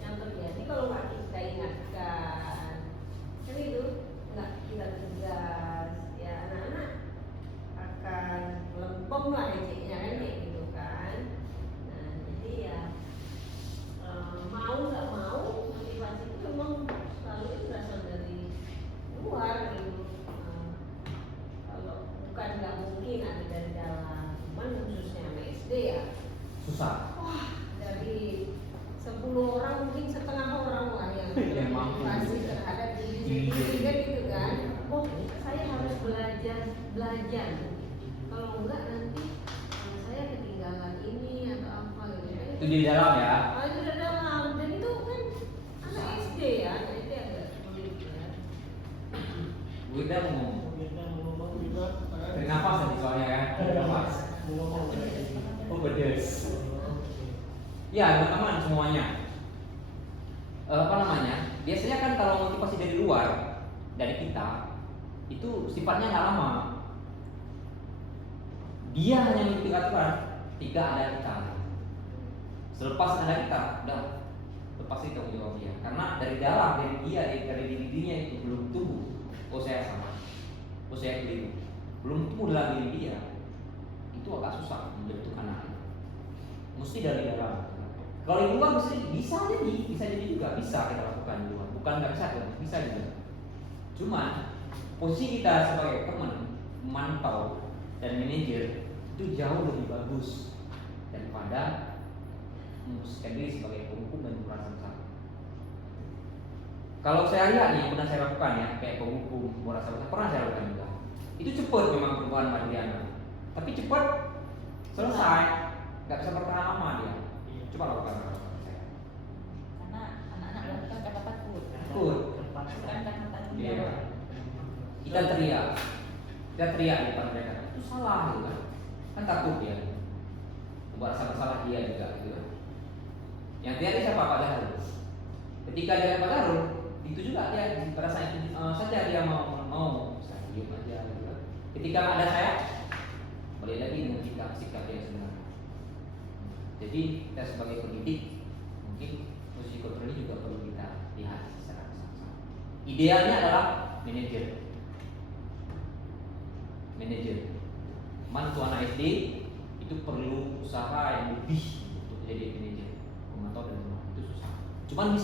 yang terjadi kalau nggak kita ingatkan, kan itu nggak kita tegas, ya anak-anak akan lempem lah ejeknya kan kayak gitu kan. Nah jadi ya mau nggak mau motivasi itu memang selalu itu berasal dari luar gitu. Kalau bukan nggak mungkin ada dari dalam, cuman khususnya sama SD ya Susah. wah dari 10 orang mungkin setengah orang lah yang Yang mampu. motivasi terhadap diri sendiri kan gitu kan. Oh saya harus belajar kalau enggak nanti saya ketinggalan ini atau apa gitu. Itu di dalam ya. Itu udah dalam, dan itu kan anak SD ya, anak SD agak sulit ya. Bu Ida mau ngomong. Kita ngomong juga. Tarik nafas tadi soalnya kan. Tarik nafas. Oh pedes. Ya teman-teman semuanya. Apa namanya? biasanya kan kalau motivasi dari luar, dari kita, itu sifatnya nggak lama. Dia hanya mengikuti aturan ketika ada kita. Selepas ada kita, udah pasti tanggung jawab dia. Karena dari dalam, dari dia, dari diri dirinya itu belum tumbuh. Oh saya sama, oh saya keliru, belum tumbuh dalam diri dia. Itu agak susah membentuk anak. Mesti dari dalam. Kalau di luar bisa jadi juga bisa kita lakukan di luar. Bukan nggak bisa juga. Cuman posisi kita sebagai teman, memantau dan manajer itu jauh lebih bagus daripada memposisikan diri sebagai penghukum dan merasa bersalah. Kalau saya lihat nih, pernah saya lakukan ya, kayak penghukum merasa bersalah, pernah saya lakukan juga. Itu cepat memang perubahan Madriana, tapi cepat selesai, nggak bisa bertahan lama dia. Coba lakukan saya. Karena anak-anak melakukan kata takut. Takut. Bukan karena tanggung Iya. jawab. Kita teriak di depan mereka, itu salah gitu kan takut dia, buat rasa bersalah dia juga gitu kan. Yang teriak siapa? Pak Zahrul. Ketika dia Pak Zahrul, itu juga dia pada saat itu saja dia mau saya diam aja gitu kan. Ketika ada saya, balik lagi dengan sikap dia sebenarnya. Jadi kita sebagai pendidik mungkin posisi kontrol ini juga perlu kita lihat secara bersama-sama. Idealnya adalah manajer. Mantu anak SD itu perlu usaha yang lebih untuk jadi manajer. Memantau dan memantau itu susah. Cuman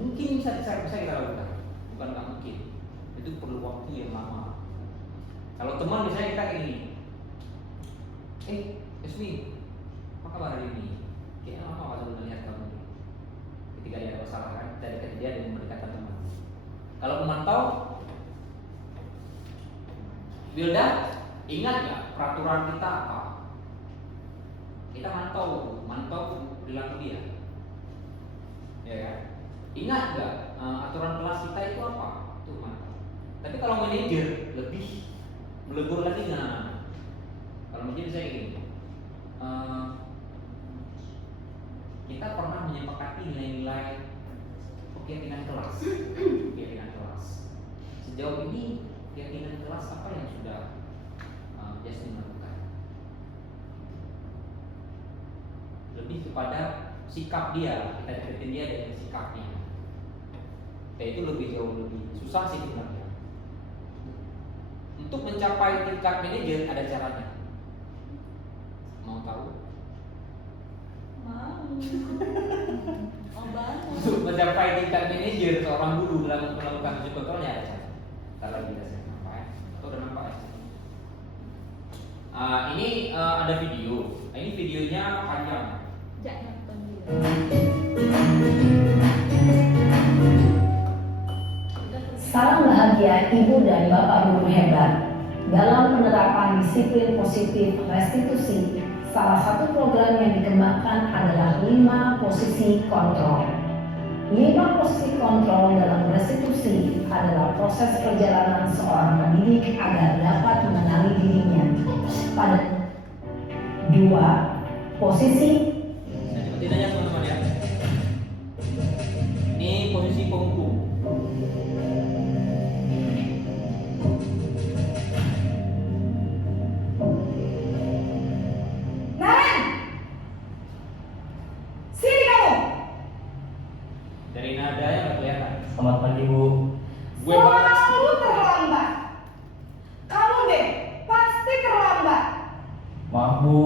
mungkin bisa kita lakukan. Bukan nggak mungkin. Itu perlu waktu yang lama. Kalau teman misalnya kita kayak gini, Esmi, apa kabar hari ini? Kayaknya lama waktu melihat kamu ini. Ketika dia ada masalah kan, kita dekat dia dengan mendekatkan teman. Kalau memantau, Wilda, ingat nggak peraturan kita apa? Kita mantau perilaku dia. Ya kan? Ingat nggak aturan kelas kita itu apa? Itu mantau. Tapi kalau manajer lebih melegur lagi dengan kalau manajer saya gini, kita pernah menyepakati nilai-nilai keyakinan kelas. Sejauh ini keyakinan kelas apa yang sudah Jasmine lakukan? Lebih kepada sikap dia, kita deketin dia dengan sikapnya. Itu jauh lebih susah sih sebenarnya. Untuk mencapai tingkat manajer ada caranya. Mau tahu? Mau banget. Untuk mencapai tingkat manajer seorang guru dalam melakukan uji kontrolnya ada cara. Kalau tidak saya nampak ya, atau udah nampak ya? Ini ada video. Ini videonya panjang. Jangan nonton dulu. Salam bahagia Ibu dan Bapak Guru hebat. Dalam penerapan disiplin positif restitusi, salah satu program yang dikembangkan adalah 5 posisi kontrol. 5 posisi kontrol dalam restitusi adalah proses perjalanan seorang pendidik agar dapat mengenali dirinya. Pada 2, posisi Saya cepetin aja teman-teman ya. Ini posisi penghukum. Naren! Sini kamu! Dari nadanya nggak kelihatan. Selamat pagi Bu. Gue banget. Selalu terlambat. Kamu deh, pasti terlambat. Maaf Bu,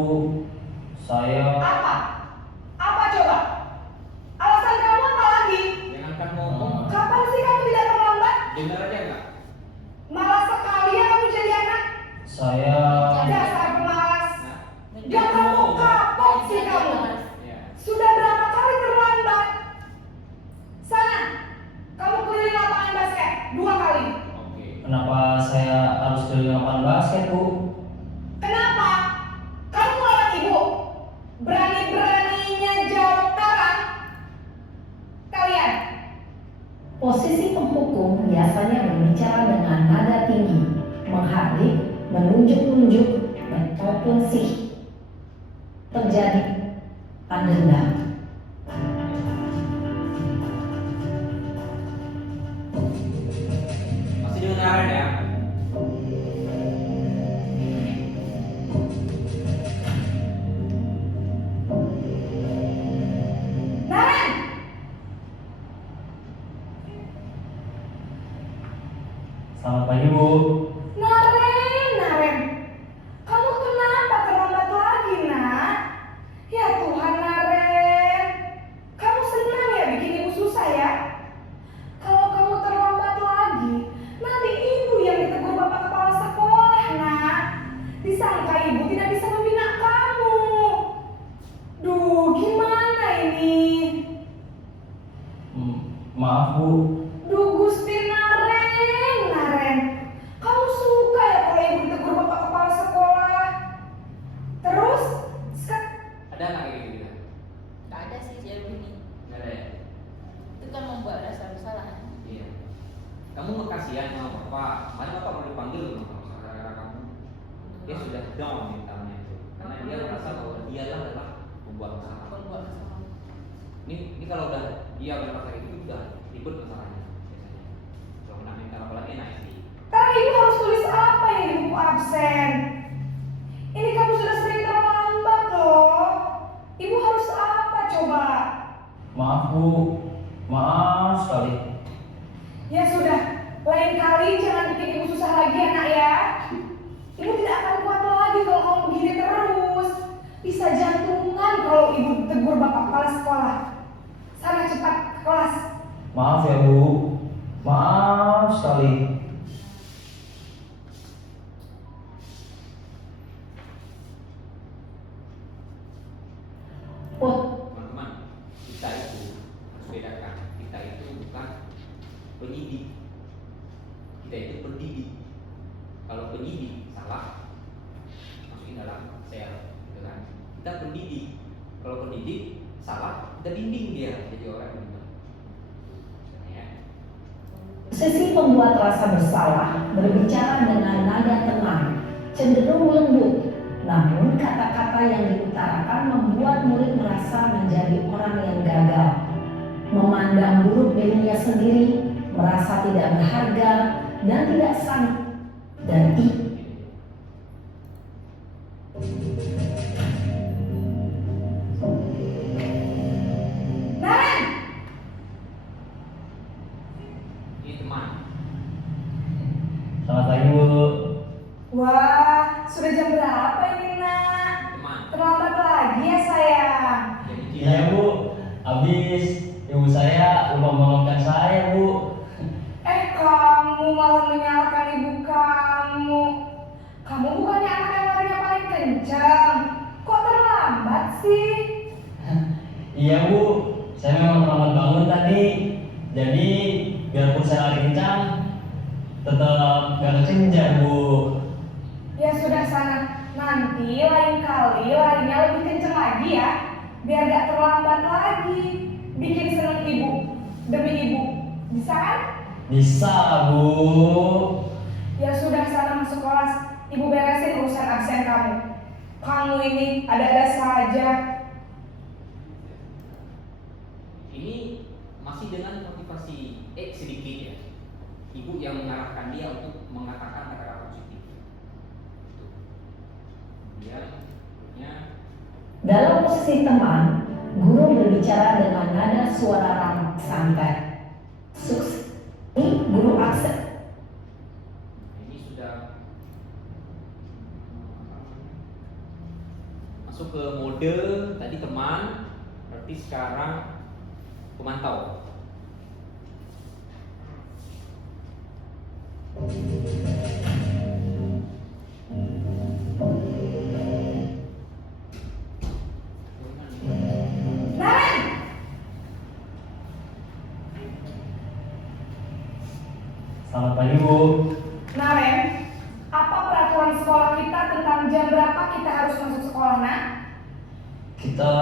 saya Apa? Apa coba? Alasan kamu apa lagi? Jangan kan ngomong. Kapan sih kamu tidak terlambat? Dengar aja nggak? Malas sekali ya kamu jadi anak. saya Dasar pemalas. Nah, Gak kamu kapok sih kamu. ya. Sudah berapa kali terlambat? Sana, kamu keliling lapangan basket 2 kali. Oke. kenapa saya harus keliling lapangan basket Bu? Kenapa? Kamu lawan ibu. Berani-beraninya jawab tarang. Kalian. Posisi penghukum biasanya berbicara dengan nada tinggi, menghardik, menunjuk-nunjuk, maupun sih. Terjadi tanda dendam. Selamat pagi, Bu. Naren, kamu kenapa terlambat lagi, nak? Ya Tuhan, Naren, kamu senang ya bikin ibu susah ya? Kalau kamu terlambat lagi, nanti ibu yang ditegur bapak kepala sekolah, nak. Disangka ibu tidak bisa membina kamu. Duh, gimana ini? Maaf, Bu. Duh, Gusti Naren, kamu suka ya kalau ibu ditegur bapak kepala sekolah? Terus, Ada nggak kayak gitu? Nggak ada sih jauh ini. Nggak ada ya? Itu kan membuat rasa bersalah. Iya. Kamu kekasihan sama bapak. Kemarin bapak mau dipanggil loh sama gara-gara kamu. Dia sudah down mentalnya itu. Karena dia merasa bahwa dia adalah pembuat masalah. Membuat masalah. Ini kalau udah dia berkata kayak gitu udah ribet masalahnya biasanya. Kalau kena mental apalagi enak sih. sekarang ibu harus tulis apa ini di buku absen? Ini kamu sudah sering terlambat loh. Ibu harus apa coba? Maaf, Bu. Maaf sekali. Ya sudah, lain kali jangan bikin ibu susah lagi ya, nak ya. Ibu tidak akan kuat lagi kalau kamu begini terus. Bisa jantungan kalau ibu tegur bapak kepala sekolah. Sana cepat ke kelas. Maaf ya, Bu. Maaf sekali. Teman-teman, kita itu harus bedakan. Kita itu bukan penyidik. Kita itu pendidik. Kalau penyidik salah, masukin dalam sel, gitu kan? Kita pendidik. Kalau pendidik salah, kita bimbing dia jadi orang yang benar. Ya. Sesi pembuat rasa bersalah berbicara dengan nada tenang, cenderung lembut. Namun kata-kata yang diutarakan membuat murid merasa menjadi orang yang gagal, memandang buruk dirinya sendiri, merasa tidak berharga dan tidak sanggup dan Naren! Ini teman. Selamat pagi, Bu. Wah, sudah jam berapa ini, nak? Teman. Terlambat lagi ya, sayang. Jadi dia Iya, Bu. Habis ibu saya lupa mengontrol saya, Bu. Kamu malah menyalahkan ibu kamu. Kamu bukannya anak yang larinya paling kencang. Kok terlambat sih? Iya, Bu. Saya memang terlambat bangun tadi. Jadi biarpun saya lari kencang, tetap gak kekejar, Bu. Ya sudah sana. Nanti lain kali larinya lebih kencang lagi ya. Biar gak terlambat lagi. Bikin seneng ibu. Demi ibu. Bisa kan? Bisa, Bu. Ya sudah sana masuk kelas. Ibu beresin urusan absen kamu. Kamu ini ada-ada saja. ini masih dengan motivasi sedikit ya. Ibu yang mengarahkan dia untuk mengatakan kata-kata positif. Kemudian berikutnya Dalam posisi teman, guru berbicara dengan nada suara ramah santai. Ini guru absen. ini sudah masuk ke mode tadi teman, berarti sekarang pemantau. Naren! Selamat pagi, Bu. Naren, apa peraturan sekolah kita tentang jam berapa kita harus masuk sekolah, nak? Kita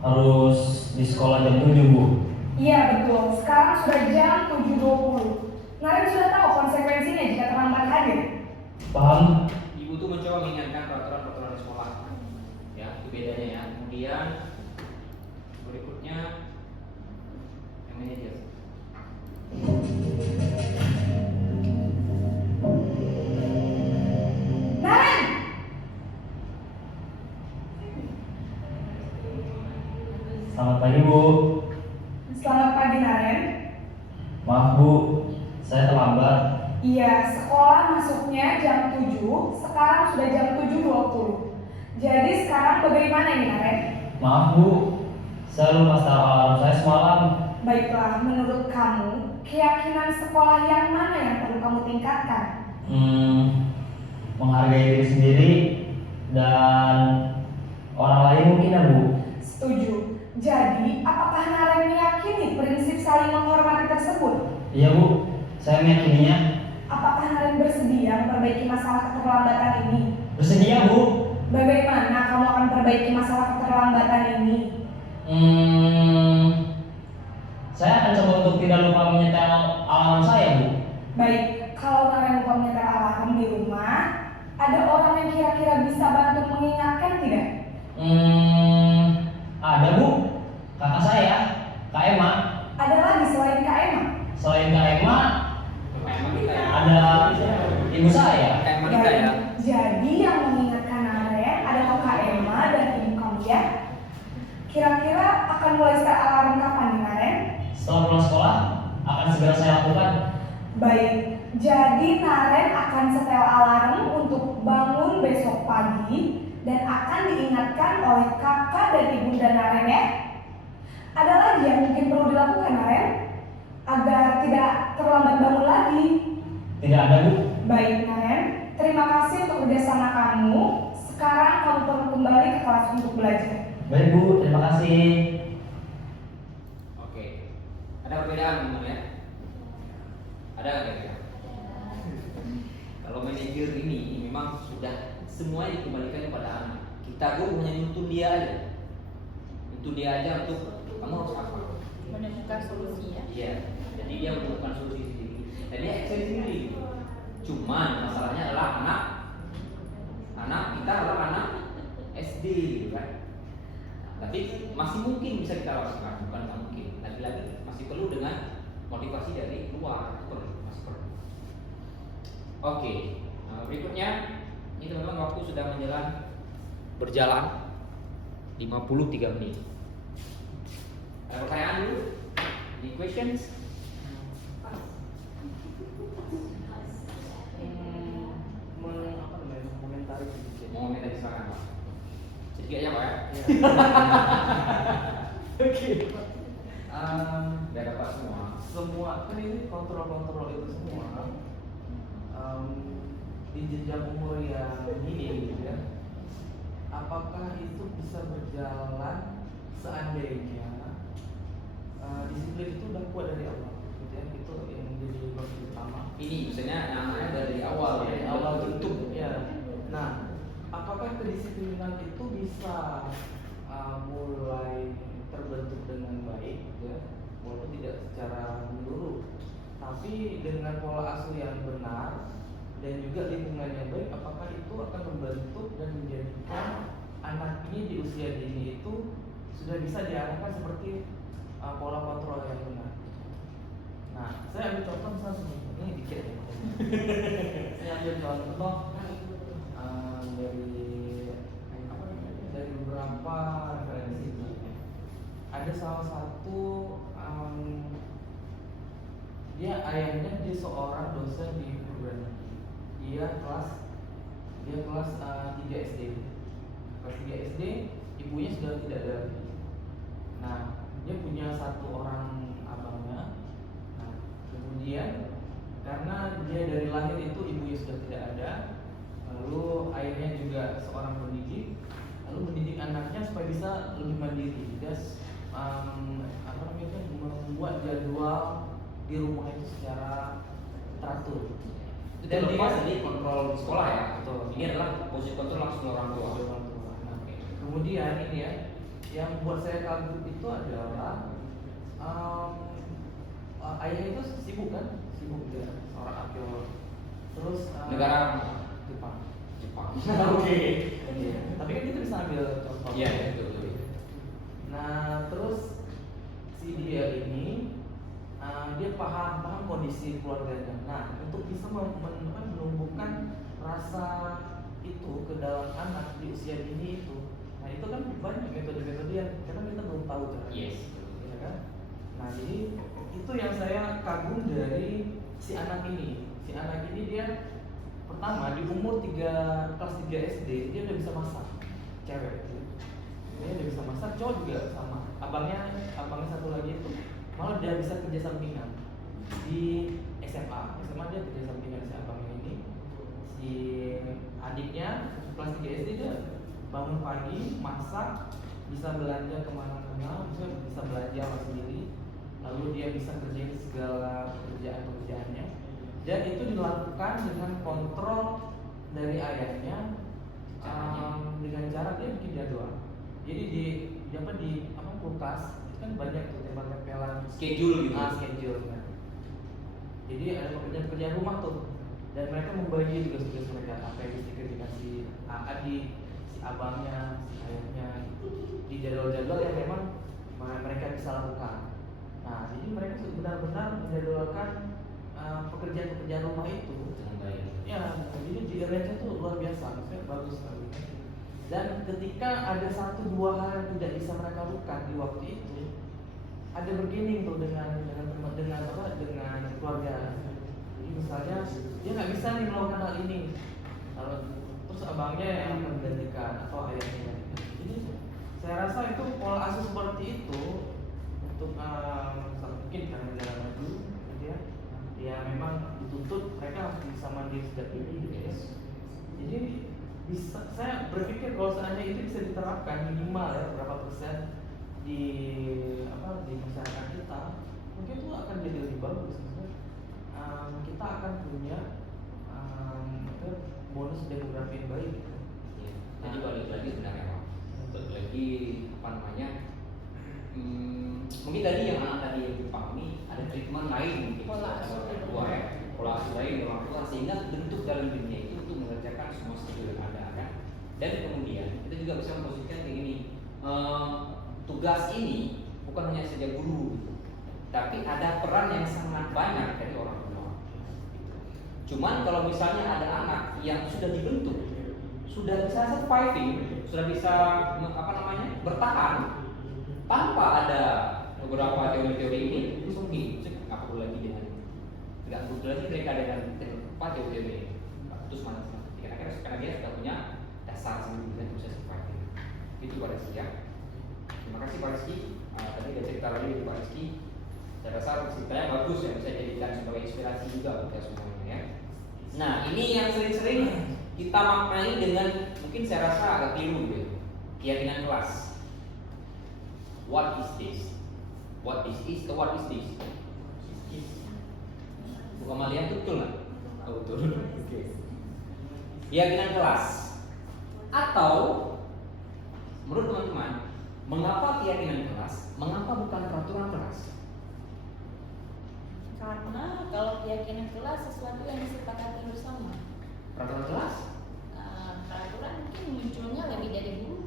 harus di sekolah jam 7, Bu. Iya betul, sekarang sudah jam 7.20. Naren sudah tahu konsekuensinya jika terlambat hadir. Paham? Ibu tuh mencoba mengingatkan peraturan-peraturan sekolah. Ya, itu bedanya ya. Kemudian berikutnya yang manajer. Naren! Selamat pagi, Bu. Selamat pagi, Naren. Maaf, Bu. Saya terlambat. Iya, sekolah masuknya jam 7, sekarang sudah jam 7.20. Jadi sekarang bagaimana ini, Naren? Maaf Bu, saya lupa start alarm saya semalam. Baiklah, menurut kamu, keyakinan sekolah yang mana yang perlu kamu tingkatkan? Menghargai diri sendiri dan orang lain mungkin ya Bu. Setuju. Jadi, apakah Naren meyakini prinsip saling menghormati tersebut? Iya Bu, saya meyakininya. Apakah Naren bersedia memperbaiki masalah keterlambatan ini? Bersedia Bu. Bagaimana kamu akan perbaiki masalah keterlambatan ini? Saya akan coba untuk tidak lupa menyetel alarm saya Bu. Baik, kalau Naren lupa menyetel alarm di rumah, ada orang yang kira-kira bisa bantu mengingatkan tidak? Ada Bu, kakak saya, Kak Emma. Ada lagi selain Kak Emma? Selain Kak Emma, Emang kita ya. ada ibu saya. Emang kita ya. Jadi yang mengingatkan Naren adalah Kak Emma dan ibu kamu ya? Kira-kira akan mulai start alarm kapan nih Naren? Setelah pulang sekolah, akan segera saya lakukan. Baik, jadi Naren akan setel alarm untuk bangun besok pagi dan akan diingatkan oleh kakak dan ibunda Naren ya. Ada lagi yang mungkin perlu dilakukan Naren agar tidak terlambat bangun lagi? Tidak ada Bu. Baik Naren, terima kasih untuk kerjasama kamu. Sekarang kamu perlu kembali ke kelas untuk belajar. Baik Bu, terima kasih. Oke. Ada perbedaan teman ya? Ada nggak kira-kira? Kalau manajer ini memang sudah semua dikembalikan kepada anak. Kita hanya nuntun dia aja. Nuntun dia aja untuk kamu harus apa? Menemukan solusi ya. Iya. Jadi dia menemukan solusi sendiri. Dan dia action sendiri. Cuman masalahnya adalah anak kita adalah anak SD gitu kan. Tapi masih mungkin bisa kita lakukan, bukan tak mungkin. Lagi-lagi masih perlu dengan motivasi dari luar, masih perlu. Oke, berikutnya ini teman-teman waktu sudah berjalan 53 menit. Ada pertanyaan dulu? Any questions? Mengomentari sedikit. Mau minta silakan Pak. Sedikit aja Pak ya. Oke. Biar dapat semua. Semua kan ini kontrol itu semua di jenjang umur yang ini gitu ya. Apakah itu bisa berjalan seandainya disiplin itu udah kuat dari awal gitu ya? Itu yang menjadi bagian utama. Ini misalnya namanya dari awal ya, Dari awal bentuk. ya. Nah, apakah kedisiplinan itu bisa mulai terbentuk dengan baik ya, walaupun tidak secara menyeluruh, tapi dengan pola asuh yang benar dan juga lingkungan yang baik, apakah itu akan membentuk dan menjadikan anak ini di usia dini itu sudah bisa diarahkan seperti pola kontrol yang benar. Nah, saya ambil contoh misalnya ini dikit ya. Saya ambil contoh dari beberapa referensi. Ada salah satu dia ayahnya seorang dosen di perguruan tinggi. Dia kelas 3 SD. Kelas 3 SD, ibunya sudah tidak ada lagi. Nah, dia punya satu orang abangnya. Nah, kemudian karena dia dari lahir itu ibunya sudah tidak ada, lalu ayahnya juga seorang pendidik, lalu mendidik anaknya supaya bisa lebih mandiri. Dia membuat jadwal di rumah itu secara teratur. Dan lepas dari kontrol sekolah ya. Betul. Ini adalah posisi kontrol langsung orang tua. Nah, kemudian ini ya, yang buat saya kagum itu adalah ayah itu sibuk dia seorang arkeolog. Terus Negara Jepang. Oke. Iya. Tapi kan kita bisa ambil contoh. Iya, betul. Nah, terus si dia ini dia paham kondisi keluarganya. Nah, untuk bisa menumbuhkan rasa itu ke dalam anak di usia dini itu, nah itu kan banyak metode-metode yang karena kita belum tahu kan. Yes. Ya kan? Nah, jadi itu yang saya kagum dari si anak ini. si anak ini dia pertama di umur kelas 3 SD dia udah bisa masak, cewek gitu. Dia udah bisa masak, cowok juga sama. Abangnya satu lagi itu malah dia bisa kerja sampingan di SMA dia kerja sampingan si abangnya ini. Si adiknya kelas 3 SD dia bangun pagi masak, bisa belanja kemana-mana, bisa belanja sendiri, lalu dia bisa kerjain segala pekerjaannya, dan itu dilakukan dengan kontrol dari ayahnya, dengan cara dia bikin jadwal. Jadi di kulkas itu kan banyak tuh tempel-tempelan Schedule gitu. Schedule kan. Jadi ada pekerjaan rumah tuh, dan mereka membagi tugas-tugas mereka, apa yang mesti dikasih adik, si abangnya, si ayahnya, di jadwal-jadwal yang memang mereka bisa lakukan. Nah, jadi mereka benar-benar menjadwalkan pekerjaan-pekerjaan rumah itu dengan baik. ya, jadi di range tuh luar biasa, maksudnya bagus sekali. Dan ketika ada 1-2 hal yang tidak bisa mereka lakukan di waktu itu, ada bergening tuh dengan keluarga. Jadi misalnya dia nggak bisa nih melakukan hal ini, terus abangnya yang akan menggantikan atau ayahnya. Jadi saya rasa itu pola asuh seperti itu untuk mungkin karena negara maju, gitu ya. Ya memang dituntut mereka harus bisa mandiri sejak dini, gitu ya. Jadi saya berpikir kalau seandainya itu bisa diterapkan minimal ya berapa persen di masyarakat kita, mungkin itu akan jadi lebih bagus. Kita akan punya bonus demografi yang baik. Ya. Jadi balik lagi sebenarnya Pak, balik lagi mungkin tadi yang anak tadi yang dipahami ada treatment lain mungkin Pola asuh orang tua ya, pola asuh lain orang tua, sehingga bentuk dalam dirinya itu untuk mengerjakan semua skill yang ada kan. Dan kemudian kita juga bisa memposisikan kayak gini, tugas ini bukan hanya saja guru, tapi ada peran yang sangat banyak dari orang tua. Cuman kalau misalnya ada anak yang sudah dibentuk, sudah bisa surviving, sudah bisa bertahan tanpa ada beberapa teori-teori ini, mungkin nggak perlu lagi mereka dengan teori-teori ini. Terus karena dia sudah punya dasar sendiri dan bisa surviving. Itu Pak Rizky ya. Terima kasih Pak Rizky. Tadi ada cerita lagi dari Pak Rizky. Saya rasa ceritanya bagus ya, bisa jadikan sebagai inspirasi juga buat kita semuanya ya. Nah, ini yang sering-sering kita maknai dengan mungkin saya rasa agak keliru gitu. Keyakinan kelas. What is this? What is this? What is this? Bukan Malian itu betul nggak? Oh, betul. Oke. Keyakinan kelas. Atau menurut teman-teman, mengapa keyakinan kelas? Mengapa bukan peraturan kelas? Karena kalau keyakinan kelas sesuatu yang disepakati bersama. Peraturan kelas? Peraturan mungkin munculnya lebih dari guru.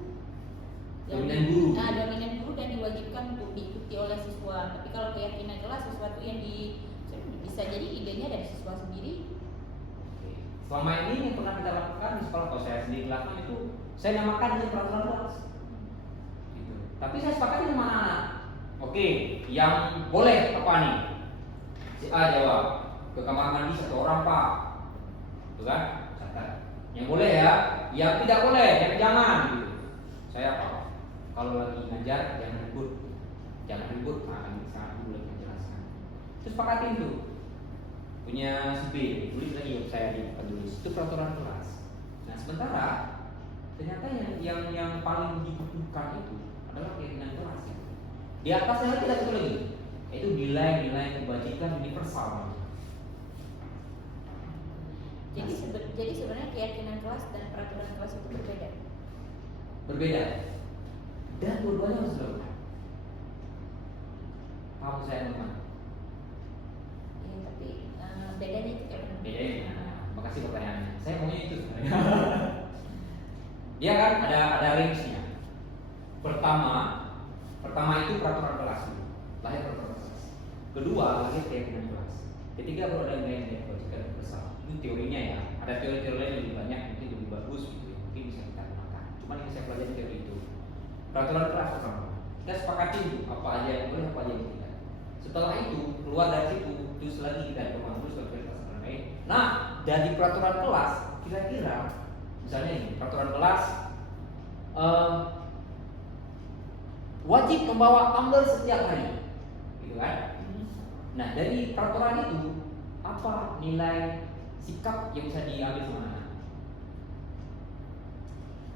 Dominan guru. Dominan guru dan diwajibkan untuk diikuti oleh siswa. Tapi kalau keyakinan kelas sesuatu yang bisa jadi idenya dari siswa sendiri. Selama ini yang pernah kita lakukan di sekolah, kalau saya sendiri lakukan itu, saya namakan dengan peraturan kelas. Gitu. Tapi saya sepakati dengan anak-anak. Oke, yang boleh apa nih? Si A jawab, ke kamar mandi 1 orang Pak. Tuh kan? Catat. Yang boleh ya, yang tidak boleh, yang jangan. Gitu. Saya apa? Kalau lagi ngajar jangan ribut, akan sangat dulu menjelaskan. Terus sepakatin tuh. Punya si B, tulis lagi saya tulis itu peraturan kelas. Nah sementara ternyata yang paling dibutuhkan itu adalah keyakinan kelas ya. Di atasnya lagi tidak betul lagi, yaitu nilai-nilai kebajikan universal. Jadi sebenarnya keyakinan kelas dan peraturan kelas itu berbeda. Berbeda. Dan dua-duanya harus dilakukan. Paham saya teman-teman? Ya, tapi bedanya itu kayak mana? Bedanya. Makasih pertanyaannya. Saya maunya itu sebenarnya. Dia kan ada range-nya. Pertama itu peraturan kelas dulu. Lahir peraturan kelas. Kedua lahir keyakinan kelas. Ketiga baru ada nilai-nilai kebajikan universal. Itu teorinya ya. Ada teori-teori lain lebih banyak, mungkin lebih bagus gitu. Mungkin bisa kita gunakan. Cuman yang saya pelajari teori itu. Peraturan kelas pertama. Kita sepakati itu apa aja yang boleh, apa aja yang tidak. Setelah itu keluar dari situ, terus lagi kita kemana terus ke kelas lain. Nah, dari peraturan kelas, kira-kira misalnya ini peraturan kelas wajib membawa tumbler setiap hari, gitu kan? Nah, dari peraturan itu apa nilai sikap yang bisa diambil sama anak?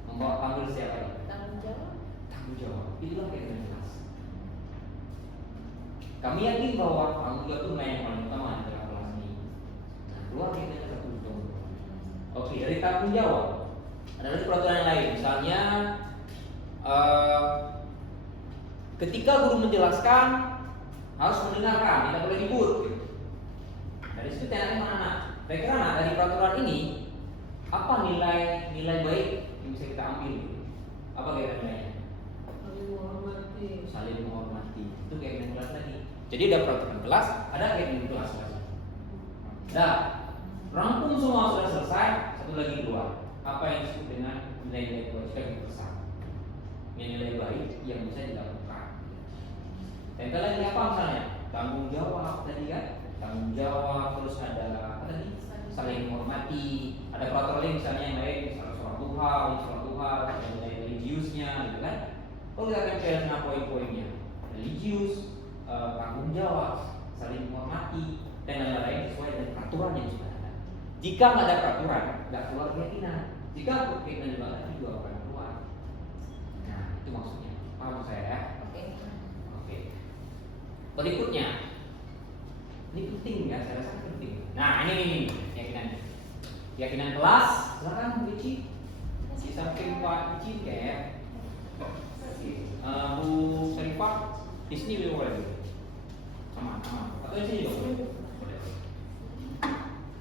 Membawa tumbler setiap hari. Tanggung jawab. Tanggung jawab. Itulah kaitan kelas. Kami yakin bahwa tanggung jawab itu yang paling utama di dalam kelas ini. Nah, keluar kaitannya satu contoh. Oke, dari tanggung jawab ada lagi peraturan yang lain. Misalnya ketika guru menjelaskan harus mendengarkan, tidak boleh ribut. Dari situ tanya mana anak? Kira-kira anak dari peraturan ini apa nilai baik yang bisa kita ambil? Apa kira-kira? Saling menghormati. Saling menghormati. Itu kayak kelas lagi. Jadi ada peraturan kelas, ada kayak kelas lagi. Nah, rangkum semua sudah selesai. Satu lagi keluar. Apa yang disebut dengan nilai-nilai kewajiban besar? Nilai baik yang bisa dilakukan. Dan lagi apa misalnya? Tanggung jawab tadi kan? Tanggung jawab, terus ada apa tadi? Saling menghormati. Ada peraturan lain misalnya yang lain, misalnya sholat duha, ada nilai religiusnya, gitu kan? Kalau kita akan share dengan poin-poinnya, religius, tanggung jawab, saling menghormati, dan lain-lain sesuai dengan peraturan yang sudah ada. Jika nggak ada peraturan, nggak keluar keyakinan. Jika keyakinan juga ada, juga akan keluar. Nah, itu maksudnya. Paham saya ya? Oke. Berikutnya, ini penting ya, saya rasa penting. Nah, ini keyakinan kelas. Silakan Bu Ici. Di samping Pak Ici kayak Bu Syarifah di sini boleh. Sama. Atau di sini dong. Boleh.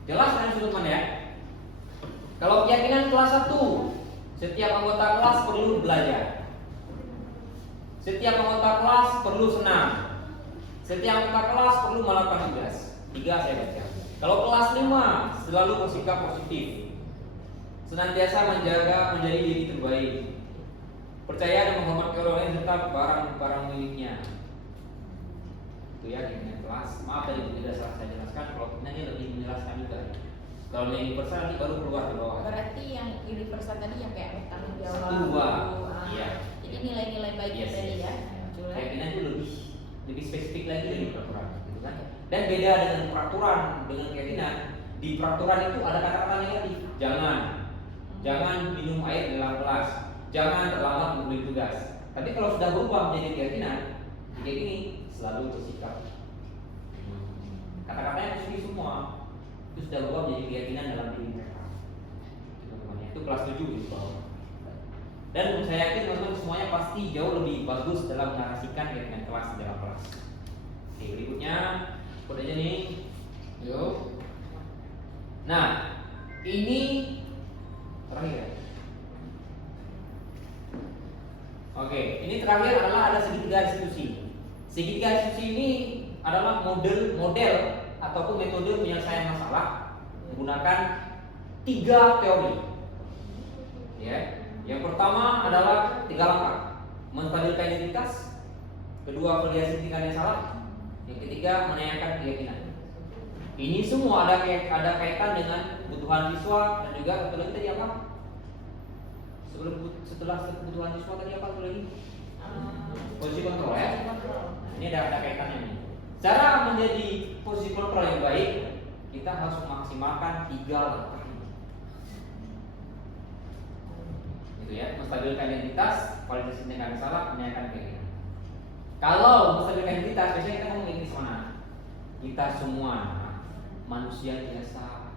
Jelas kan sudut mana ya? Kalau keyakinan kelas 1, setiap anggota kelas perlu belajar. Setiap anggota kelas perlu senang. Setiap anggota kelas perlu melakukan tugas. 3 saya baca. Kalau kelas 5 selalu bersikap positif. Senantiasa menjadi diri terbaik. Percaya dan menghormati orang lain serta barang-barang miliknya. Itu ya keyakinan kelas. Maaf tadi tidak salah saya jelaskan. Kalau ini lebih menjelaskan juga. Kalau yang universal nanti baru keluar di bawah. Berarti yang universal tadi yang kayak bertanggung jawab. 2. Iya. Jadi nilai-nilai baiknya tadi ya. Keyakinan itu lebih spesifik lagi dari peraturan, gitu kan? Dan beda dengan peraturan dengan keyakinan. Di peraturan itu ada kata-kata negatif. Jangan minum air dalam kelas. Jangan terlambat membeli tugas. Tapi kalau sudah berubah menjadi keyakinan, ini selalu bersikap. Kata-katanya positif semua. Itu sudah berubah menjadi keyakinan dalam diri mereka. Itu kelas 7 di bawah. Dan saya yakin teman-teman semuanya pasti jauh lebih bagus dalam menarasikan keyakinan kelas di dalam kelas. Oke, berikutnya kode aja nih. Yuk. Nah, ini terakhir. Oke, ini terakhir adalah ada segitiga restitusi. Segitiga restitusi ini adalah model ataupun metode penyelesaian masalah menggunakan 3 teori. Ya. Yang pertama adalah 3 langkah. Menstabilkan identitas. Kedua, validasi tindakan yang salah. Yang ketiga, menanyakan keyakinan. Ini semua ada kaitan dengan kebutuhan siswa dan juga satu lagi tadi apa? Setelah kebutuhan siswa tadi apa satu lagi? Posisi kontrol ya. Ini ada kaitannya nih. Cara menjadi posisi kontrol yang baik, kita harus memaksimalkan 3 langkah. Gitu ya, menstabilkan identitas, validasi tindakan salah, menanyakan keyakinan. Kalau menstabilkan identitas, biasanya kita ngomong ini mana? Kita semua manusia biasa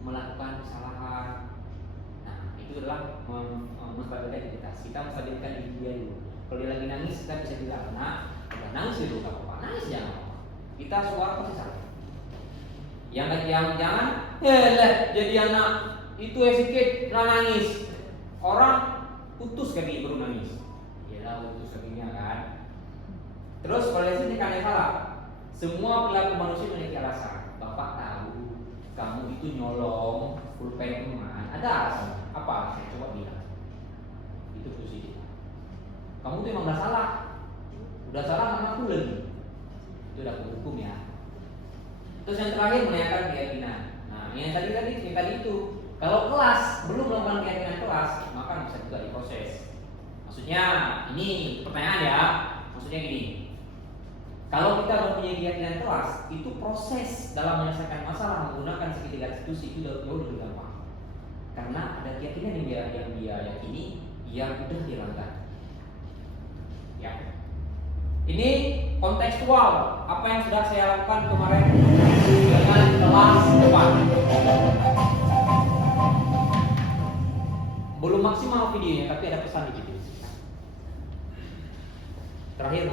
melakukan kesalahan. Nah, itu adalah menstabilkan identitas. Kita menstabilkan diri dia dulu. Kalau dia lagi nangis, kita bisa bilang, nah, udah nangis dulu, gak apa-apa, nangis jangan apa-apa. Kita suara pasti salah. Yang jangan, jadi anak itu sedikit nangis. Orang putus kaki baru nangis. Ya putus kakinya kan. Terus validasi tindakan yang salah. Semua perilaku manusia memiliki alasan. Bapak tahu kamu itu nyolong pulpen teman. Ada alasan. Apa? Saya coba bilang. Itu positif. Kamu tuh emang udah salah. Udah salah sama aku lagi. Itu udah hukum ya. Terus yang terakhir menanyakan keyakinan. Nah yang tadi itu. Kalau kelas belum melakukan keyakinan kelas, maka bisa juga diproses. Maksudnya ini pertanyaan ya. Maksudnya gini. Kalau kita mempunyai keyakinan kelas, itu proses dalam menyelesaikan masalah menggunakan segitiga restitusi itu jauh lebih gampang. Karena ada keyakinan yang dia yakini yang sudah dilanggar. Ya. Ini kontekstual apa yang sudah saya lakukan kemarin dengan kelas depan. Belum maksimal videonya, tapi ada pesan di video. Terakhir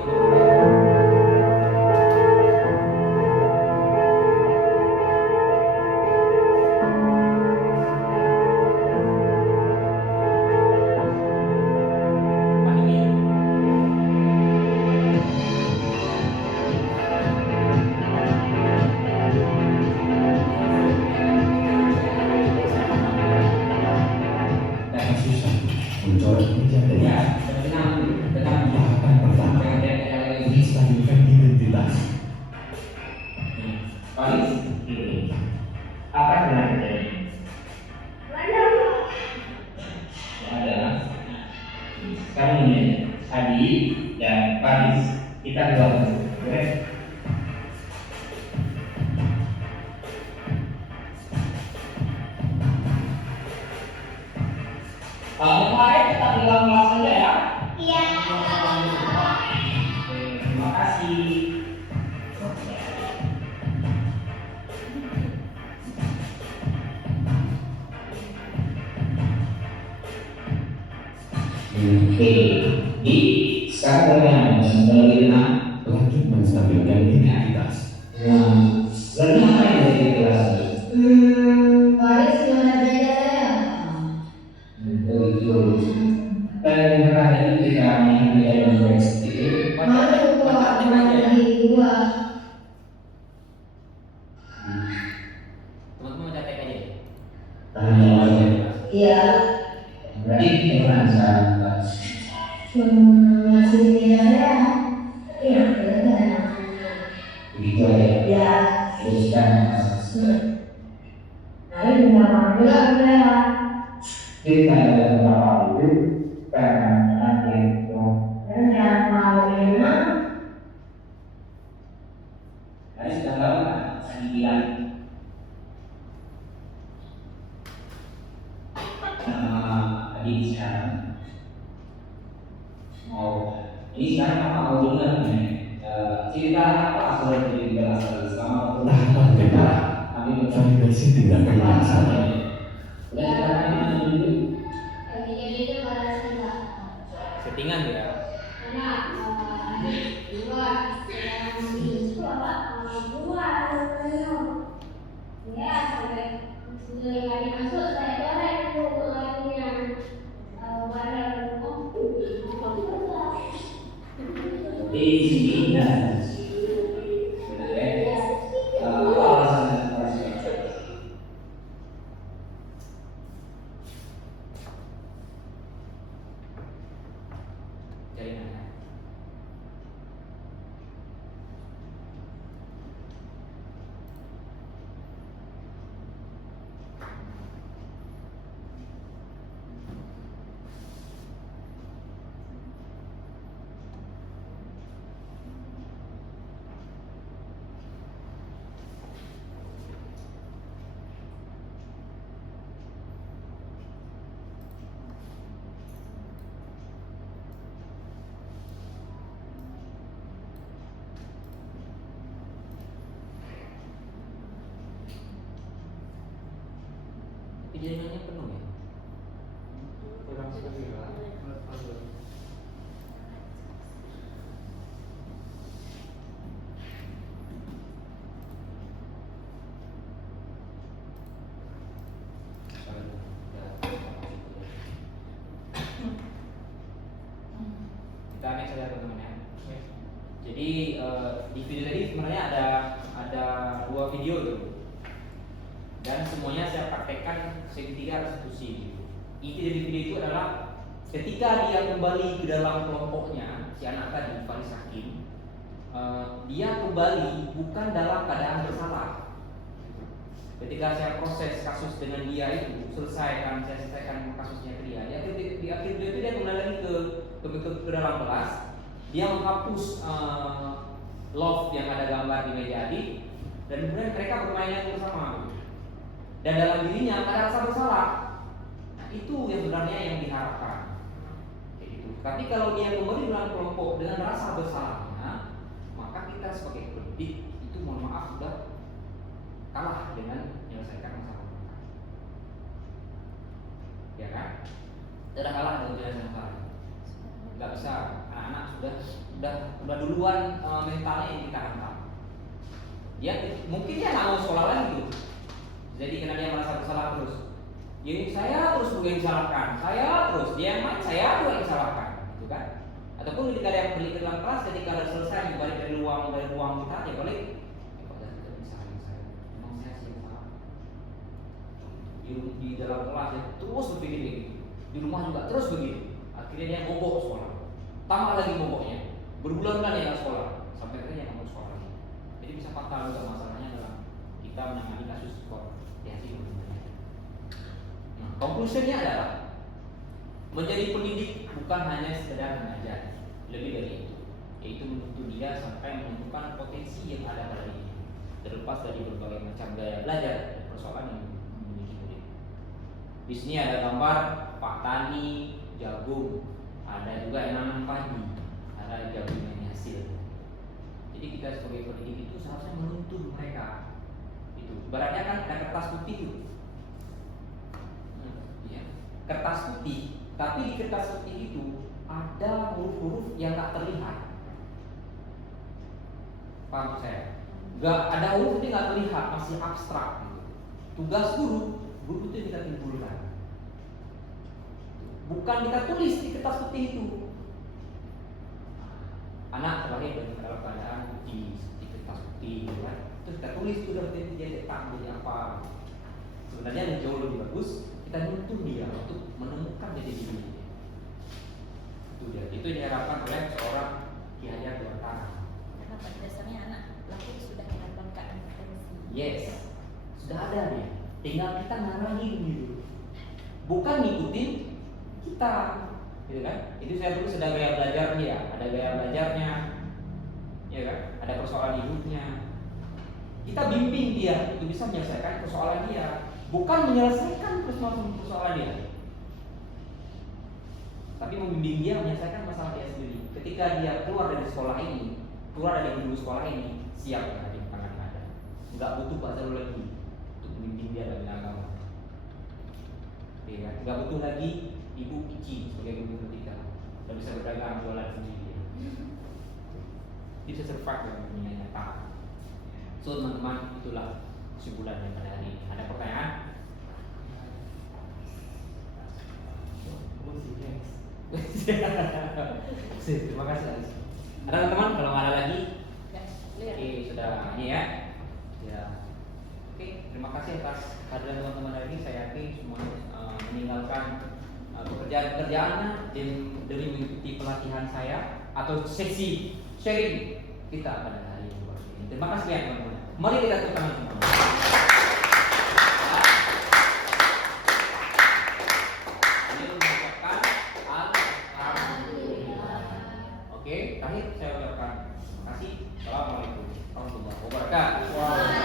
kemarin kita bilang kelas aja ya. Iya. Terima kasih. Oke, di sekarang lanjut menstabilkan identitas. Nah, lalu apa yang dari kelas? Baris gimana belajarnya? Betul. Dan ada ketika yang tidak berprestasi. Mana gua lagi gua. teman-teman baca tag aja. Tanya Iya. berarti kita bisa Masih ada. Iya, benar. begitu aja. Ya. Teruskan. Hari benar benar. Kita ada beberapa itu pengen itu. Yang mau memang. Tadi sudah tahu kan? Saya bilang. Tadi sekarang. Oh, ini sekarang apa mau dengar nih? Cerita apa sudah jadi jelas selama Tahapan kita validasi tindakan yang sama. udah sekarang dulu. Jadi itu pada kita. Settingan ya. Karena dua yang itu apa? Dua ya sampai sudah kali masuk saya goreng tuh lagunya warna Di sini dan sebenarnya alasan Jaringan. Jaringannya penuh ya? Kurang sekali lah. Kita next saja teman-teman ya. Jadi di video tadi sebenarnya ada 2 video tuh. Dan semuanya saya praktekkan segitiga restitusi. Inti dari video itu adalah ketika dia kembali ke dalam kelompoknya, si anak tadi, Faris Hakim, dia kembali bukan dalam keadaan bersalah. Ketika saya proses kasus dengan dia itu, saya selesaikan kasusnya ke dia. Di akhir video itu dia kembali lagi ke dalam kelas. Dia menghapus love yang ada gambar di meja adik, dan kemudian mereka bermain bersama. Dan dalam dirinya ada rasa bersalah. Nah, itu yang sebenarnya yang diharapkan. Kayak gitu. Tapi kalau dia kembali dalam kelompok dengan rasa bersalahnya, maka kita sebagai pendidik itu mohon maaf sudah kalah dengan menyelesaikan masalah mereka. Ya kan? Sudah kalah dengan menyelesaikan masalah. Nggak bisa, anak-anak sudah duluan mentalnya yang kita hantam. Dia mungkin dia nggak mau sekolah lagi tuh. Jadi karena dia merasa bersalah terus. Jadi saya terus juga yang disalahkan, saya terus dia yang main, saya juga yang disalahkan, gitu kan? Ataupun ketika dia balik ke dalam kelas, ketika ada selesai balik dari ruang kita, dia balik. Di dalam kelas dia terus berpikir begitu, di rumah juga terus begitu. Akhirnya dia mogok sekolah, tambah lagi mogoknya, berbulan-bulan dia nggak sekolah, sampai akhirnya dia nggak mau sekolah lagi. Jadi bisa fatal juga masalahnya dalam kita menangani kasus sekolah. Nah, konklusinya adalah menjadi pendidik bukan hanya sekedar mengajar, lebih dari itu, yaitu menuntut dia sampai menentukan potensi yang ada pada dirinya, terlepas dari berbagai macam gaya belajar dan persoalan yang di sini ada gambar Pak Tani, jagung, ada juga yang nanam padi, ada jagung yang hasil. Jadi kita sebagai pendidik itu seharusnya menuntun mereka. Itu, baratnya kan ada kertas putih itu, ya, kertas putih. Tapi di kertas putih itu ada huruf-huruf yang tak terlihat. Paham saya? Gak ada huruf ini nggak terlihat, masih abstrak. Gitu. Tugas guru itu kita timbulkan, bukan kita tulis di kertas putih itu. Anak terlahir dalam keadaan putih, di kertas putih, kan? Terus kita tulis itu udah dia cetak menjadi apa. Sebenarnya yang jauh lebih bagus kita nuntun dia untuk menemukan jati diri. Itu dia. Itu diharapkan oleh seorang Ki Hajar Dewantara. Karena pada dasarnya anak lahir sudah dalam keadaan potensi. Yes, sudah ada dia. Tinggal kita ngarahin gitu, bukan ngikutin kita, gitu kan? Itu saya tulis ada gaya belajar dia, ada gaya belajarnya, ya kan? Ada persoalan hidupnya. Kita bimbing dia untuk bisa menyelesaikan persoalan dia, bukan menyelesaikan persoalan dia, tapi membimbing dia menyelesaikan masalah dia sendiri. Ketika dia keluar dari sekolah ini, keluar dari bangku sekolah ini, siap menghadapi tangan ada, nggak butuh bahasa lagi. Membimbing dia dalam agama, ya, nggak butuh lagi ibu Ici sebagai guru ketika udah bisa berdagang jualan sendiri, dia bisa survive dalam dunia nyata. So teman-teman, itulah kesimpulannya pada hari ini. Ada pertanyaan? Terima kasih. Ada teman-teman? Kalau nggak ada lagi, oke, sudah ini ya. Oke, terima kasih atas kehadiran teman-teman hari ini. Saya yakin semuanya meninggalkan pekerjaan-pekerjaannya demi mengikuti pelatihan saya atau sesi sharing kita pada hari ini. Terima kasih ya teman-teman. Mari kita tepuk tangan semua. Ini mengucapkan alhamdulillah. Oke, terakhir saya ucapkan terima kasih. Assalamualaikum warahmatullahi wabarakatuh.